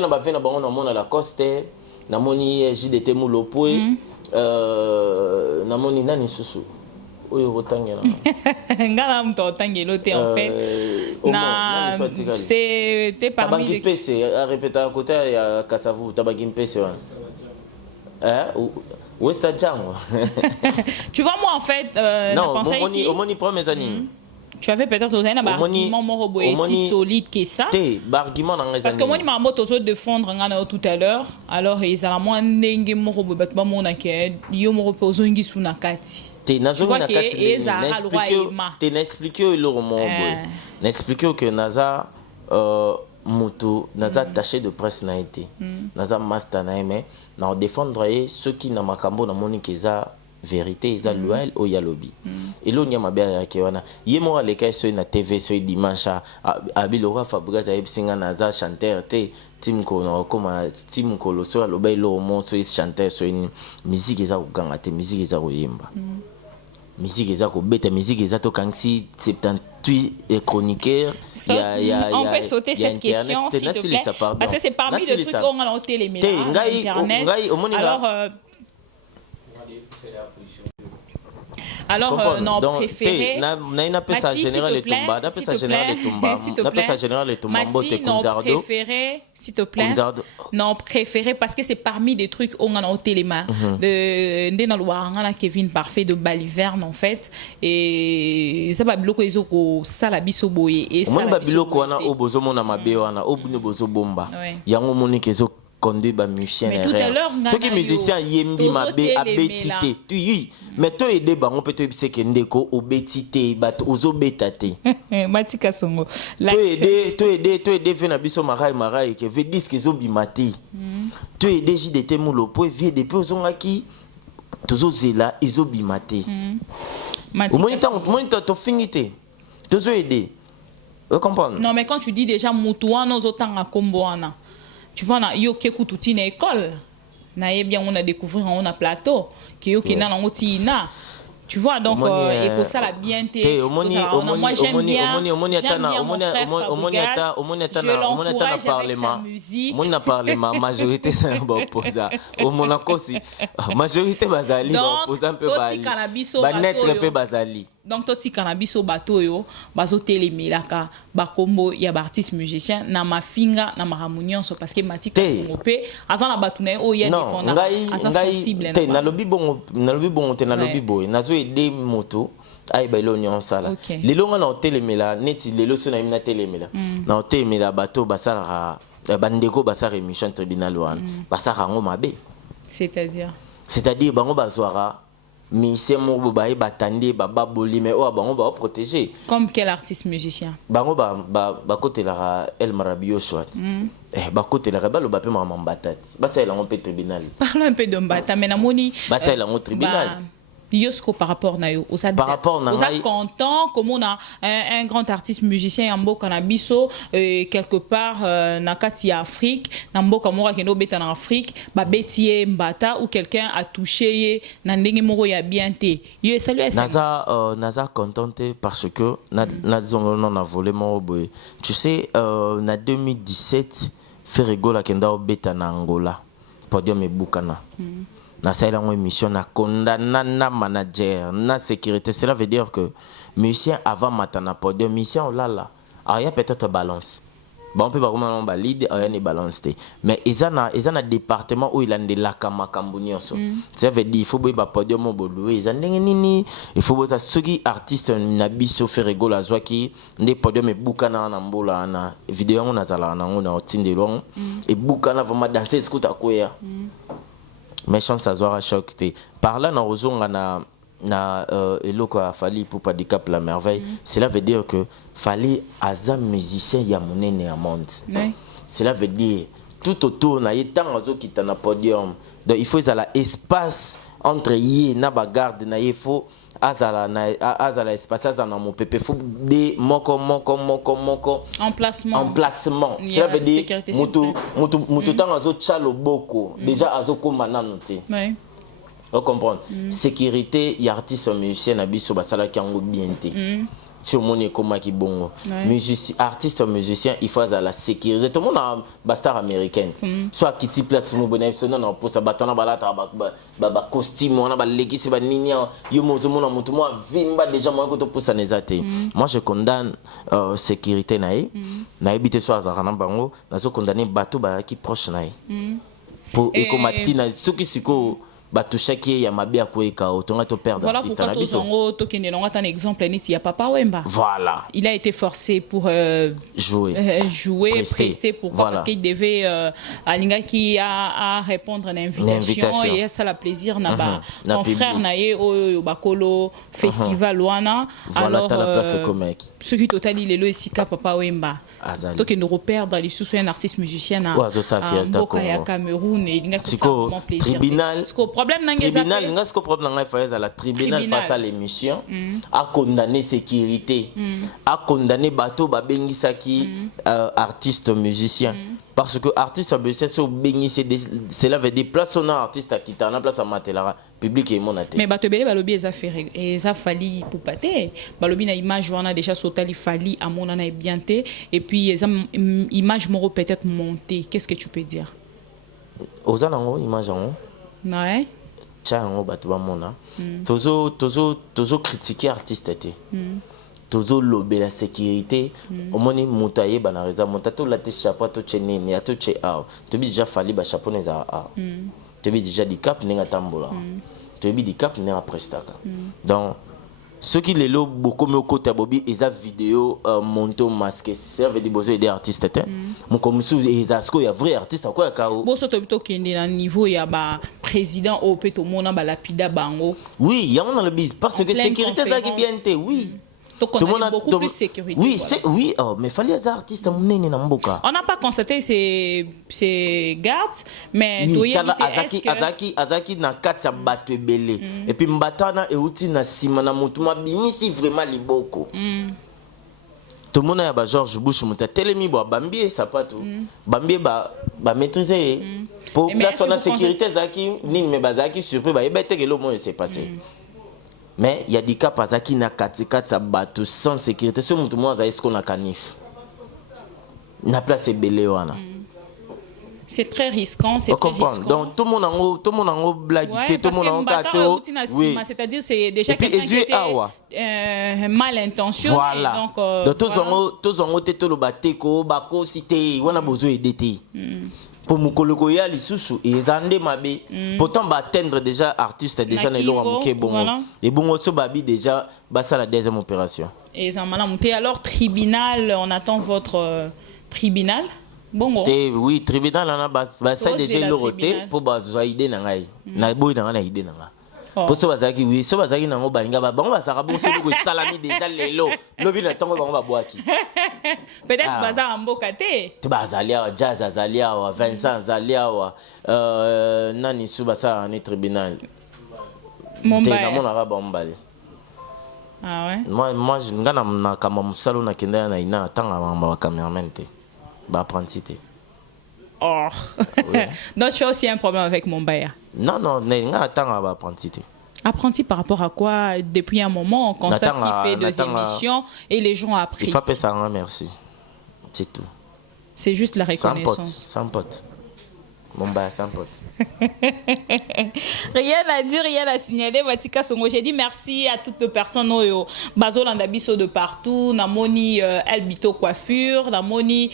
na ba vena bango na mona la Coste na moni JDT Mulopwe na moni nani susu oyo rotangela ngala mto tangelo te en fait na c'est parmi les PC à répéter à côté ya Kasavu tabaki PC West Jam. Tu vois moi en fait non moni prend mes années. Tu avais peut-être un argument aussi solide que ça. Parce que moi, je m'ai défendre tout à l'heure. Alors, il y a moins de que Naza moto Naza attaché de presse na été Naza master na mais na défendre ceux qui na makambo na monique vérité ils loyal au yalobi et là nya mabia ya kewana yemo aleka so na TV so dimanche abilora Fabregas ayebsinga naza chanteur te tim ko na koma tim ko lo so aloba lo mo so chanteur so ni musique eza kuganga te musique eza koyemba musique eza ko beta musique eza to kangsi 78 chroniqueur on peut sauter cette question s'il te plaît parce que c'est parmi les trucs qu'on a en télé mais internet alors non préféré Mathis s'il te plaît non préféré parce que c'est parmi des trucs on a au téléma de dans le Kevin Parfait de Baliverne en fait et ça va bloquer les au salabiso boye et ça va bloquer on a au bozo mona mabe wana au bozo bomba yango monique ezo conduit ba musicien ceux qui musiciens yembi mabe abetité oui mais to aider bango peut être c'est que ndeko obetité bat ozo betate matika songo to aider vena biso marai que veut dire que zo bimati to aider JDT Mulopwe vie depuis ozonga ki tozo zela ezo bimati au moins to fingité tozo aider vous comprenez non mais quand tu dis déjà mutuana ozotanga komboana tu vois na yo keku tuti na école na bien on a découvert on a plateau que yo kena na ngotina tu vois donc et que ça la bien té moi j'aime bien na parlement majorité ça ba opposa au monako si majorité bazali ba opposa un peu ba netre pe bazali donc toti cannabis au bateau yo bazo telemelaka ba kombo ya ba artiste musicien na mafinga na maramunion so parce que matika ngopé azana batuna o ya défendre asa sensible na lobi bon te na lobi boy nazo aider moto ay ba ilo nyon sala lelo nga na telemela neti lelo so na imna telemela na telemela bateau basara bandeko basara émission tribunal wan basara ngo mabe c'est-à-dire bango bazwara mais c'est mon baï batandi baba boli mais oh bango ba protéger comme quel artiste musicien bango ba côté la El Marabio soit ba côté la ba lo ba pe mama mbatati ba ça la on peut tribunal parlons un peu de mbata mais na moni ba ça la on tribunal Yosko par rapport na yo par rapport na content comme on a un grand artiste musicien Ambo Canabiso quelque part na kati ya Afrique na mboka mora kendo beta na Afrique ba betie mbata ou quelqu'un a touché na ndenge moko ya bien te yo salut naza contenté parce que na on a volé mon boy tu sais na 2017 Ferrigola kenda beta na Angola podium e bukana na saïla une émission na condamna na manager na sécurité cela veut dire que musicien avant matana podium musicien oh là alors il y a peut-être balance on peut pas comment on lead rien ne balance mais ils ont un département où il a de la kamakambunioso ça veut dire il faut ba podium boloué ils ont nini il faut ça ceux qui artistes nabiso fait rigolo azwaki des podium et bukana na mbola na vidéo on azala na on otindelo et bukana vraiment danser skuta koya mais chance azwara choc te par là na ozonga na eloko a fali pour pas handicap la merveille cela veut dire que fali aza musicien ya monene à monde cela veut dire tout autour na yetan azo kita na podium donc il faut azala espace entre yé na bagarde na yefo azala espace azala mon pépé faut des moko emplacement cela veut dire mutu tan azo chalo boko déjà azo koma nanoté on comprend sécurité y artiste musicien na biso basala kango bien té sur mon ekoma ki bongo musicien artiste musicien il faut la sécuriser tout le monde a bastar américaine soit qui type place mo bonne non pour ça batana balata ba costume on a ba legisi ba ninia yo mozo mona mutu mo vimba déjà moi ko to pour ça nezate moi je condamne sécurité nae na habité soit za kana bango na zo condamner bateau ba qui proche nae pour ekomatina ce qui siko batouchaki ya mabia kweka otonga to perdre artiste na biso. Voilà pourquoi to kende un exemple neti ya Papa Wemba. Voilà. Il a été forcé pour jouer prester pourquoi parce qu'il devait alinga qui a répondre à l'invitation et ça la plaisir na ba ton frère naé au bakolo festival wana alors ce qui total il est le sika Papa Wemba. To kende reperdre les sous un artiste musicien na Mboka ya Cameroun et linga qui vraiment plaisir. Tribunal Tribunal n'a ce problème là face à la tribunal face à l'émission a condamné sécurité a condamné bateau ba bengisaki artiste musicien parce que artiste musicien so bengi cela veut dire place on artiste qui ta na place à matelara public et monaté mais bateau belé balobi eza faire eza fali pour paté balobi na image wana déjà sotali fali à mon na bien té et puis eza image moro peut-être montée qu'est-ce que tu peux dire aux anango image en ouais tchango bato ba mona tozo critiquer artiste té tozo lobé la sécurité omoni mutaye bana reza mutato la te chapeau to chenene ato che a to bi déjà fali ba chapeau neza a to bi déjà di cap nenga tambola to bi di cap nenga prestaka donc ce qui les lots beaucoup mieux côté bobi eza vidéo monto masqué ça veut dire besoin des artistes mon comme sous ezasko ya vrai artiste quoi kao bo so to bito kende na niveau ya ba président au peto mona ba lapida bango oui y a on dans le biz parce que sécurité ça qui bien té oui tout le monde a beaucoup plus sécurité. Oui, voilà. Oui, mais fallait des artistes monene na mboka. On n'a pas constaté ces gardes, mais oui, azaki na kati ya bato ebele. Et puis mbatana e uti na sima na mutuma bimisi vraiment liboko. Tout le monde a ba George Bush muta telemi bo bambie sapato. Bambie ba maîtriser pour place on a sécurité zaki ni me bazaki surpris ba ebete que le mot s'est passé. Mais il y a des cas qui na katikata bateau sans sécurité ce monde moi ça est-ce qu'on a canif na place belé wana c'est très risquant c'est très risquant donc tout le monde en blague tout le monde en kato oui c'est-à-dire c'est déjà quelqu'un qui était mal intentionné voilà donc tous en te lo bateko bako cité wana besoin aider pour mukoloko ya lisusu et zande mabe pourtant ba atteindre déjà artiste déjà na lo amuke bongo et bongo so babi déjà ba ça la deuxième opération et ça mala monté alors tribunal on attend votre tribunal bongo oui tribunal na ba ça déjà le roté pour ba zoide na ngai na boy na idée na ngai pour so bazaki oui so bazaki nango balinga ba bango bazaka bon so ko salami déjà lelo lobi na tongo bango ba boaki peut-être bazar mboka te bazalia jazz azalia wa Vincent azalia wa nani suba ça en tribunal Mumbai mon arabe mbali ah ouais moi je ngana na kama musalo na kenda na ina tanga ba cameraman te ba apprenti te oh donc tu as aussi un problème avec Mumbai non nga attends ba apprenti te apprenti par rapport à quoi depuis un moment on constate qu'il fait des émissions et les gens apprécient. Il faut appeler ça un merci. C'est tout. C'est juste la reconnaissance. Sans pote. Mon bas sans pote. Rien à dire, rien à signaler. Vatika Songo, j'ai dit merci à toutes les personnes au Bazolanda Bisso de partout. Namoni Elbito Coiffure, Namoni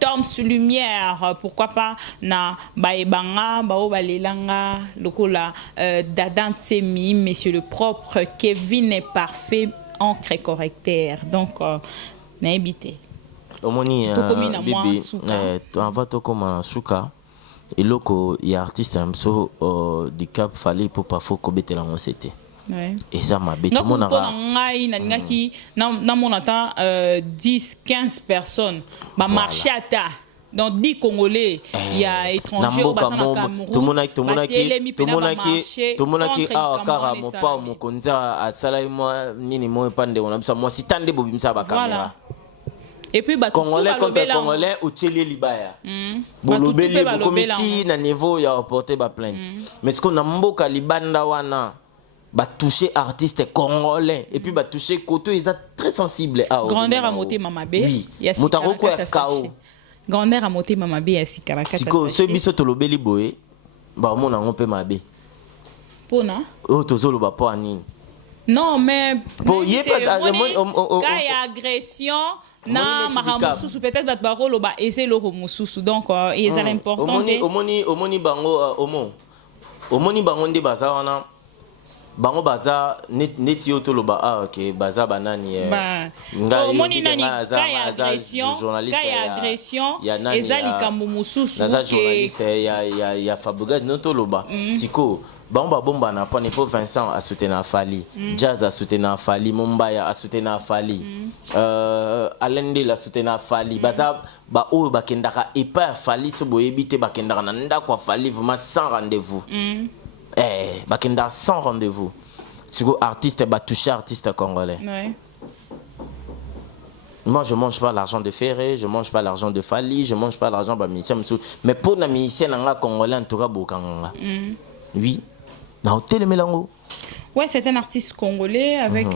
Toms Lumière, pourquoi pas na Baebanga, Bao Balelanga, Lokola Dadan Tsemi, Monsieur le propre, Kevin est parfait, encre correcteur. Donc, n'habitez. Omoni bibi, avant tout comme un souka. Et là, il y a artiste du Cap fallait pour pas faut que la c'était. Et ça m'a bête. Mon a 10, 15 personnes. Bah marché à ta. Dans 10 Congolais, il y a étrangers au bassin de Cameroun. Tout le monde qui a car mon pas mon konza à salaire moi ni moi pas de on a moi si tant de bobim ça ba caméra. Et puis Congolais contre Congolais au Tchélé Libaya. Bolobeli comité na niveau ya porter ba plainte. Mais ce qu'on a mboka libanda wana ba toucher artiste congolais et puis ba toucher koto ils sont très sensibles à grandeur à monter mamabe. Mutaro ko ya kao. Grandeur à monter mamabe ya sikaraka. Siko ce biso tolobeli boye ba mona ngompe mabe. Pona? Oh tozolo ba po anini. Non mais pour y pas quand il y a agression na maramususu peut-être bat barolo ba essayer le mususu donc il est important omoni bango omoni bango ndi baza wana bango baza neti otoloba OK baza banani omoni nani quand il y a agression ezali kambo mususu naza journaliste ya Fabugas notoloba siko Bamba bomba na pas pour Vincent a soutenu Fali, Jazz a soutenu Fali, Mumbaya a soutenu Fali, Alende la soutenu Fali, baza ba o bakendaka et pas Fali so boyebite bakendaka nanda kwa Fali vraiment sans rendez-vous. Bakenda sans rendez-vous. Siko artiste ba toucher artiste congolais. Ouais. Moi, je mange pas l'argent de Ferré, je mange pas l'argent de Fali, je mange pas l'argent de musicien. Mais pour les musiciens congolais, en tout cas, oui. Ouais, c'est un artiste congolais avec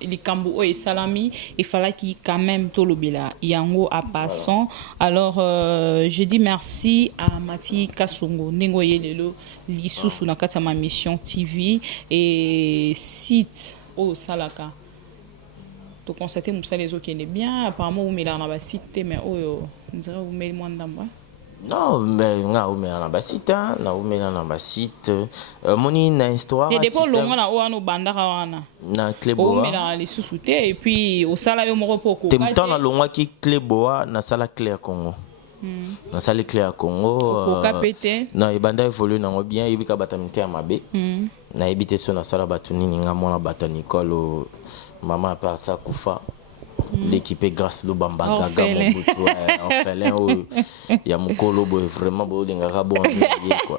les Kambo et Salami. Il fallait qu'il quand même Tolobila Yango à passant. Alors, je dis merci à Mati Kasongo, Nengoye Lelo, Lissou na ma mission TV et site au Salaka. Tu constates que les autres qui est bien. Apparemment, vous mettez dans la site, mais on dirait que vous mettez moins d'endroits. Non, mais na ou mena na basite, na ou mena na basite. Moni na histoire. Et depuis longtemps na ou ano bandaka wana. Na Cléboa. Ou mena les sous-soutés et puis au sala yo moko poko. Temtant na longwa ki Cléboa na sala Claire Congo. Na sala Claire Congo. Koka pété. Na ibanda évolue na ngo bien ibika batamité amabe. Na ibité so na sala batunini nga mona batanikolo maman pa sa kufa. L'équipe grâce le bamba gaga mon boutou orphelin il y a mon colo vraiment beau d'ingara bon quoi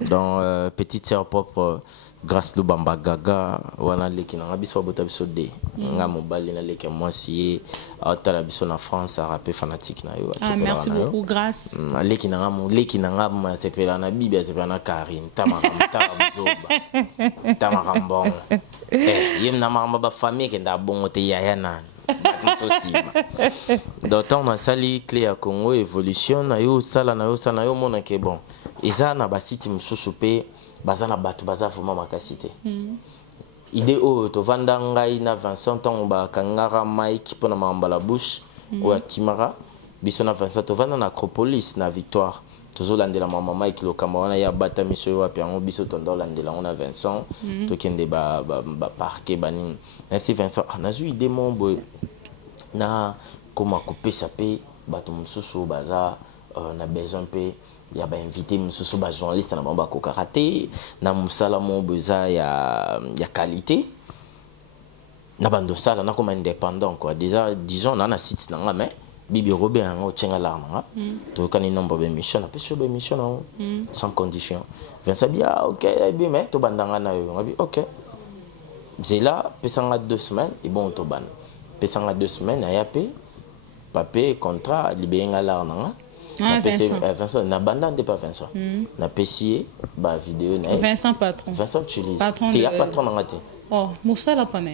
donc petite sœur propre grâce le bamba gaga wana leki na biso bota biso de nga mobali na leki moi si atala biso na France a rappé fanatique na yo merci beaucoup grâce leki na nga sepela na bibia sepela na Karine tamarambo yem na mama ba famille ke nda bongo te yaya nani d'autant na sali clé à Congo évolution na yo sala na yo mona ke bon eza na ba site mususu pe baza na bato baza vraiment makasité idée o to vanda ngai na Vincent on ba kangara Mike pona mambala bouche ou akimara biso na Vincent to vanda na Acropolis na Victoire toujours landela mama Mike lo kamawana ya bata miso wa piango biso tondo landela on a Vincent to kende ba parquet banin merci Vincent na zu idée mon boy na comment couper ça pe bato mususu baza na besoin pe ya ba invité mususu ba journaliste na bamba ko karaté na musala mon beza ya qualité na bando sala na comme indépendant quoi déjà disons na site na mais Bibi Robert en tient là to kan nombre de mission na peso be mission sans condition Vincent bien OK bien mais to bandanga na yo OK c'est là pesanga 2 semaines et bon to ban pesanga 2 semaines aya pe papier contrat libérer là na Vincent na banda de pas Vincent na pesier ba vidéo na Vincent patron utilise tu patron na ngate oh musala pana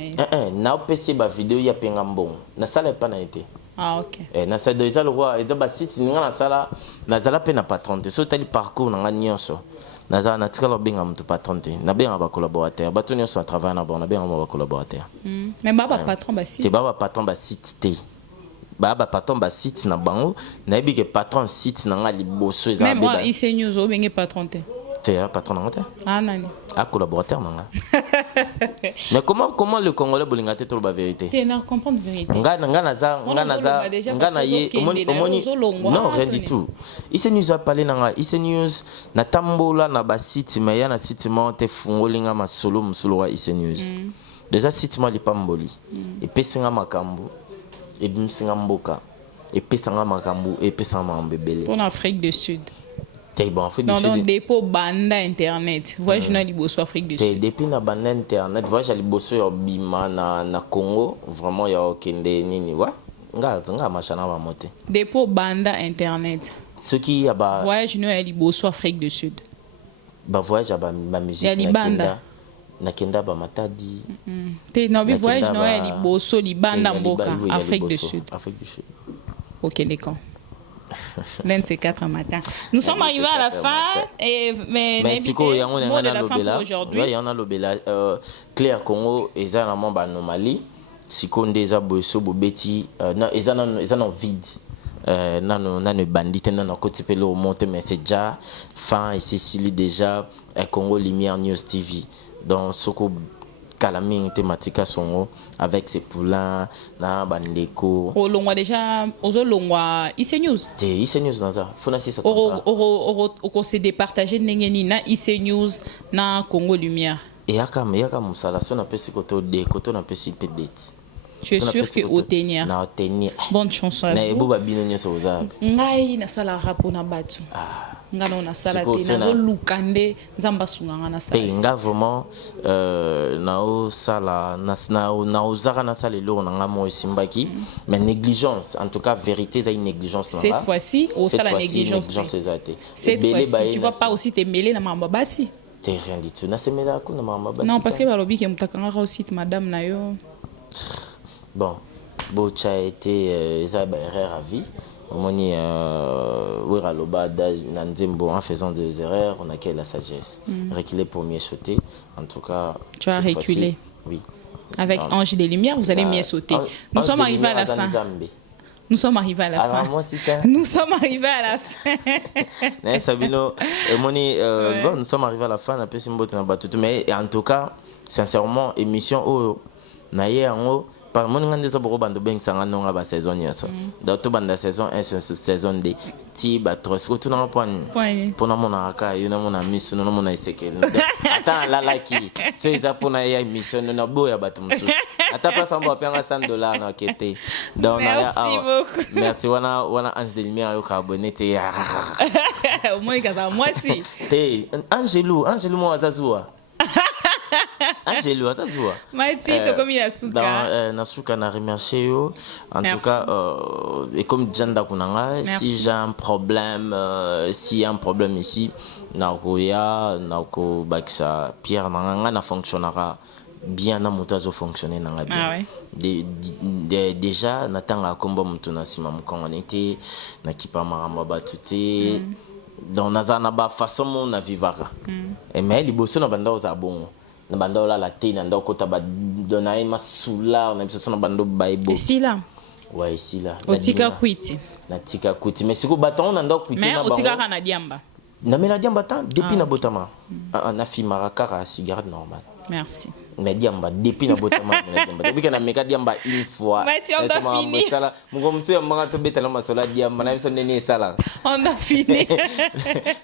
na pesier ba vidéo ya penga mbon na sala pana été Ah, ok. Na ça déjà le roi et donc ba site ninga na sala na zala pe na patron te so tali parcours na nyonso na zala na tikala benga mtu patron te na benga ba collaborateur ba toni so travail na bon na benga ba collaborateur mais baba patron ba site te baba patron ba site te baba patron ba site na bango na bi ke patron site na nga liboso eza même moi ici news o benga patron te te patron na nga ah nani a collaborateur na nga mais comment le congolais bolinga te to ba vérité tu na comprendre vérité nga na ye omoni non rien du tout ici news a parlé na ici news na tambola na ba site mais ya na site ma te fungolinga masolo musolo wa ici news déjà site ma lipamboli et pesinga makambo et bimsinga mboka et pesanga makambo et pesanga mambebele pour l'Afrique du Sud. Bon, Afrique non, du Sud. Non, dépôt banda internet. Voyage na liboso Afrique du Sud. Depuis na banda internet, voyage liboso ya bima na Congo, vraiment ya okende nini wa? Nga machana ba moté. Dépôt banda internet. Ce qui ya ba voyage na liboso Afrique du Sud. Ba voyage ba musique ya libanda. Na kenda ba matadi. Te no bi voyage na liboso libanda mboka Afrique du Sud. Afrique du Sud. OK, d'accord. 24 matin. Nous sommes arrivés à la fin et mais siko yango mot de la fin pour aujourd'hui. Ouais, y en a lobela Claire Congo eza na mamba anomalie. Siko ndeza boso bobeti na eza na vide. Nano bandite nano côté pelo monte mais c'est déjà fin et Cécilie déjà Congo Lumière News TV. Donc soko Kalaming thématique songo avec ses poulains na bandeko o longwa déjà ozo longwa IC News te IC News naza fona si ça oko se départager ndengeni na IC News na Congo Lumière et yaka musala so na pesi koto de koto na pesi pedeti. Tu es sûr que au tenir na tenir bonne chance à vous na eboba bino nyoso ozabe ngai na sala rapo na batu ngana na sala te nazo lukande nzamba sunganga na sala nga vraiment na o sala na ozaka na sala lo na ngamo simbaki mais négligence en tout cas vérité ça une négligence cette fois-ci au sala négligence cette fois-ci tu vas pas aussi te mêler na mamba basi te rien du tout na se mêler ko na mamba basi non parce que balobi ke mutakanga aussi madame na yo bon Bocha a été erreur à vie. Omoni en faisant des erreurs, on acquiert la sagesse. Reculer pour mieux sauter. En tout cas, tu as reculé. Oui. Avec Ange des Lumières, vous allez mieux sauter. Nous sommes arrivés à la fin. Nous sommes arrivés à la fin. Nous sommes arrivés à la fin. Nous sommes arrivés à la fin. Mais en tout cas, sincèrement, émission par mon ngande so boko bando beng sanga nonga ba saison nyoso da to banda saison 1 saison 2 ti ba trop ko tuna point pona mona aka yuna mona misu no mona iseke ata la like so ita pona ya mission na boya batu musu ata pas samba pianga $100 na kete donc merci beaucoup merci wana Ange de Lumière yo ka abonné te au moins kaza moi si te Angelo mo azazua Angelo azazua Maïti to comme il a souka na souka na remercier yo en tout cas et comme Janda kunanga si j'ai un problème s'il y a un problème ici na ko bakisa Pierre nanga na fonctionnera bien na moto azo fonctionner nanga bien déjà natanga komba mutu na sima mkongo nete na kipa maramba batuté donc nazana ba façon na vivara et mais liboso na banda oza bongo na banda la te na ndoko ta ba donaye masula na biso na bando baibo ici là ouais ici là otika kwiti na tika kwiti mais siko baton na ndoko kwiti na bango mais otika kana diamba na mela diamba tant depuis na botama na fimara kara cigarette normal merci na diamba depuis na botama na diamba depuis que na meka diamba une fois mais on a fini mon monsieur ya manga to betala masola diamba na biso nene sala on a fini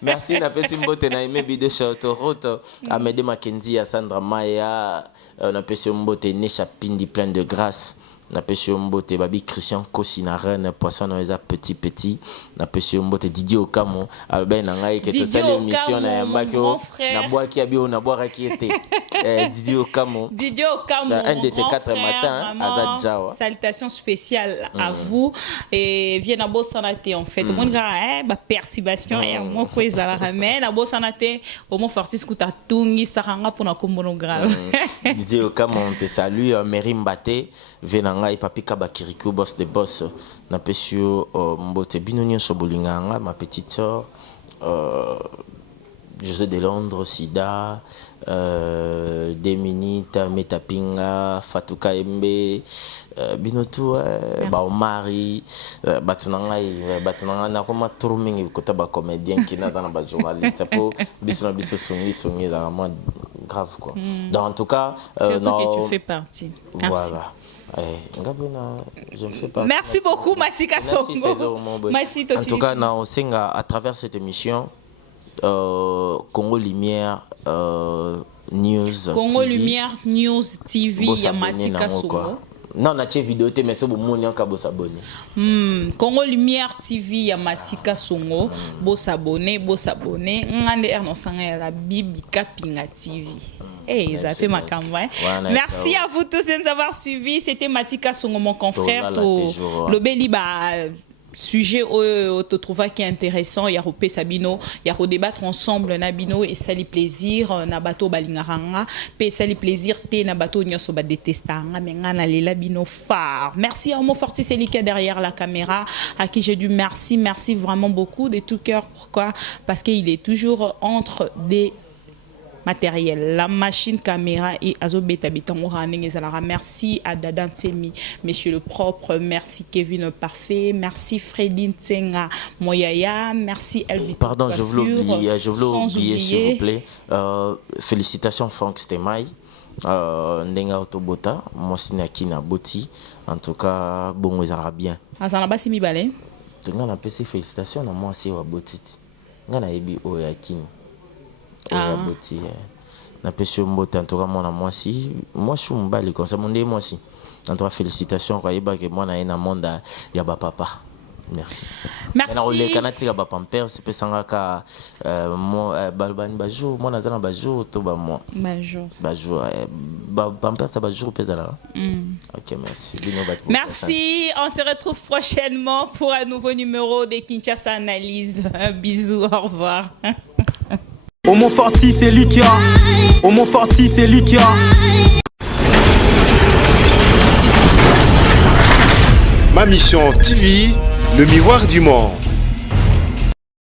merci na pesi mbote na aimé bide Chotoroto Amédée Mackenzie à Sandra Maya na pesi mbote Nesha Pindi plein de grâce na pesi mbote babi Christian Kosina Reine poisson na eza petit na pesi mbote Didier Okamo Albert na ngai ke to sali émission na yambaki na bois ki abi na bois ki était Didier Okamo un de ces 4 matins à Zadjawa. Salutations spéciales à vous et vient na bosanate en fait mon gars ba perturbation et moi quoi ça la ramène na bosanate au mon fortis kuta tungi saranga pour na kombono grave Didier Okamo te salue Merim Baté vient ngai papi Kabakirikou boss de boss na pesio mbote binonio sobolinganga ma petite sœur José de Londres Sida Deminita Metapinga Fatou Kaembe binotu ba Omari batunanga na koma trumingi kota ba comédien qui na dans ba journaliste po biso songi là vraiment grave quoi. Donc en tout cas que tu fais partie. Merci. Voilà. Je me fais pas. Merci beaucoup Matika Songo. En tout cas à travers cette émission Congo Lumière News Congo TV. Lumière News TV ya Matika Songo. Non, na vidéo te mais c'est bon mon ka bo s'abonner. Congo Lumière TV ya Matika Songo, bo s'abonner. Ngande erno sanga la Bibi Kapinga TV. Hey, ça fait ma campagne. Merci à vous tous de nous avoir suivis. C'était Matika Songo, mon confrère. Le Beliba sujet où te trouva qui est intéressant. Il y a Ropé Sabino, il y a débattre ensemble Nabino et ça lui plaisir. Nabato balingaranga, pe ça lui plaisir. Te nabato nyoso ba détestanga, mais ngana les labino phare. Merci à Omo Forti Selika derrière la caméra, à qui j'ai dû merci vraiment beaucoup de tout cœur. Pourquoi? Parce qu'il est toujours entre des matériel, la machine caméra et Azobeta Bitangoura. Merci à Dadan Tsemi, monsieur le propre, merci Kevin le parfait, merci Fredine Tsenga Moyaya, merci Elvita. Pardon, je voulais oublier s'il vous plaît. Félicitations Franck Stemai, Ndenga Otobota, moi Sinakina Boti, en tout cas, bon, ils allent bien. Azanaba Simibale. On a passé félicitations à moi aussi, Waboti. On a eu Oyakini. Na pesio mbote en tout cas moi si moi je suis mbali comme ça mon moi aussi en tout cas félicitations kwa yeba que moi na monde ya ba papa merci na ole kanati ba pamper c'est pesanga ka moi balbani ba jour moi nazana ba jour to ba moi ba jour ba pamper ça ba jour pesala. OK merci. Merci, on se retrouve prochainement pour un nouveau numéro de Kinshasa Analyse. Bisous, au revoir. Omo Forti c'est Likia. Omo Forti c'est Likia. Ma mission TV, le miroir du monde.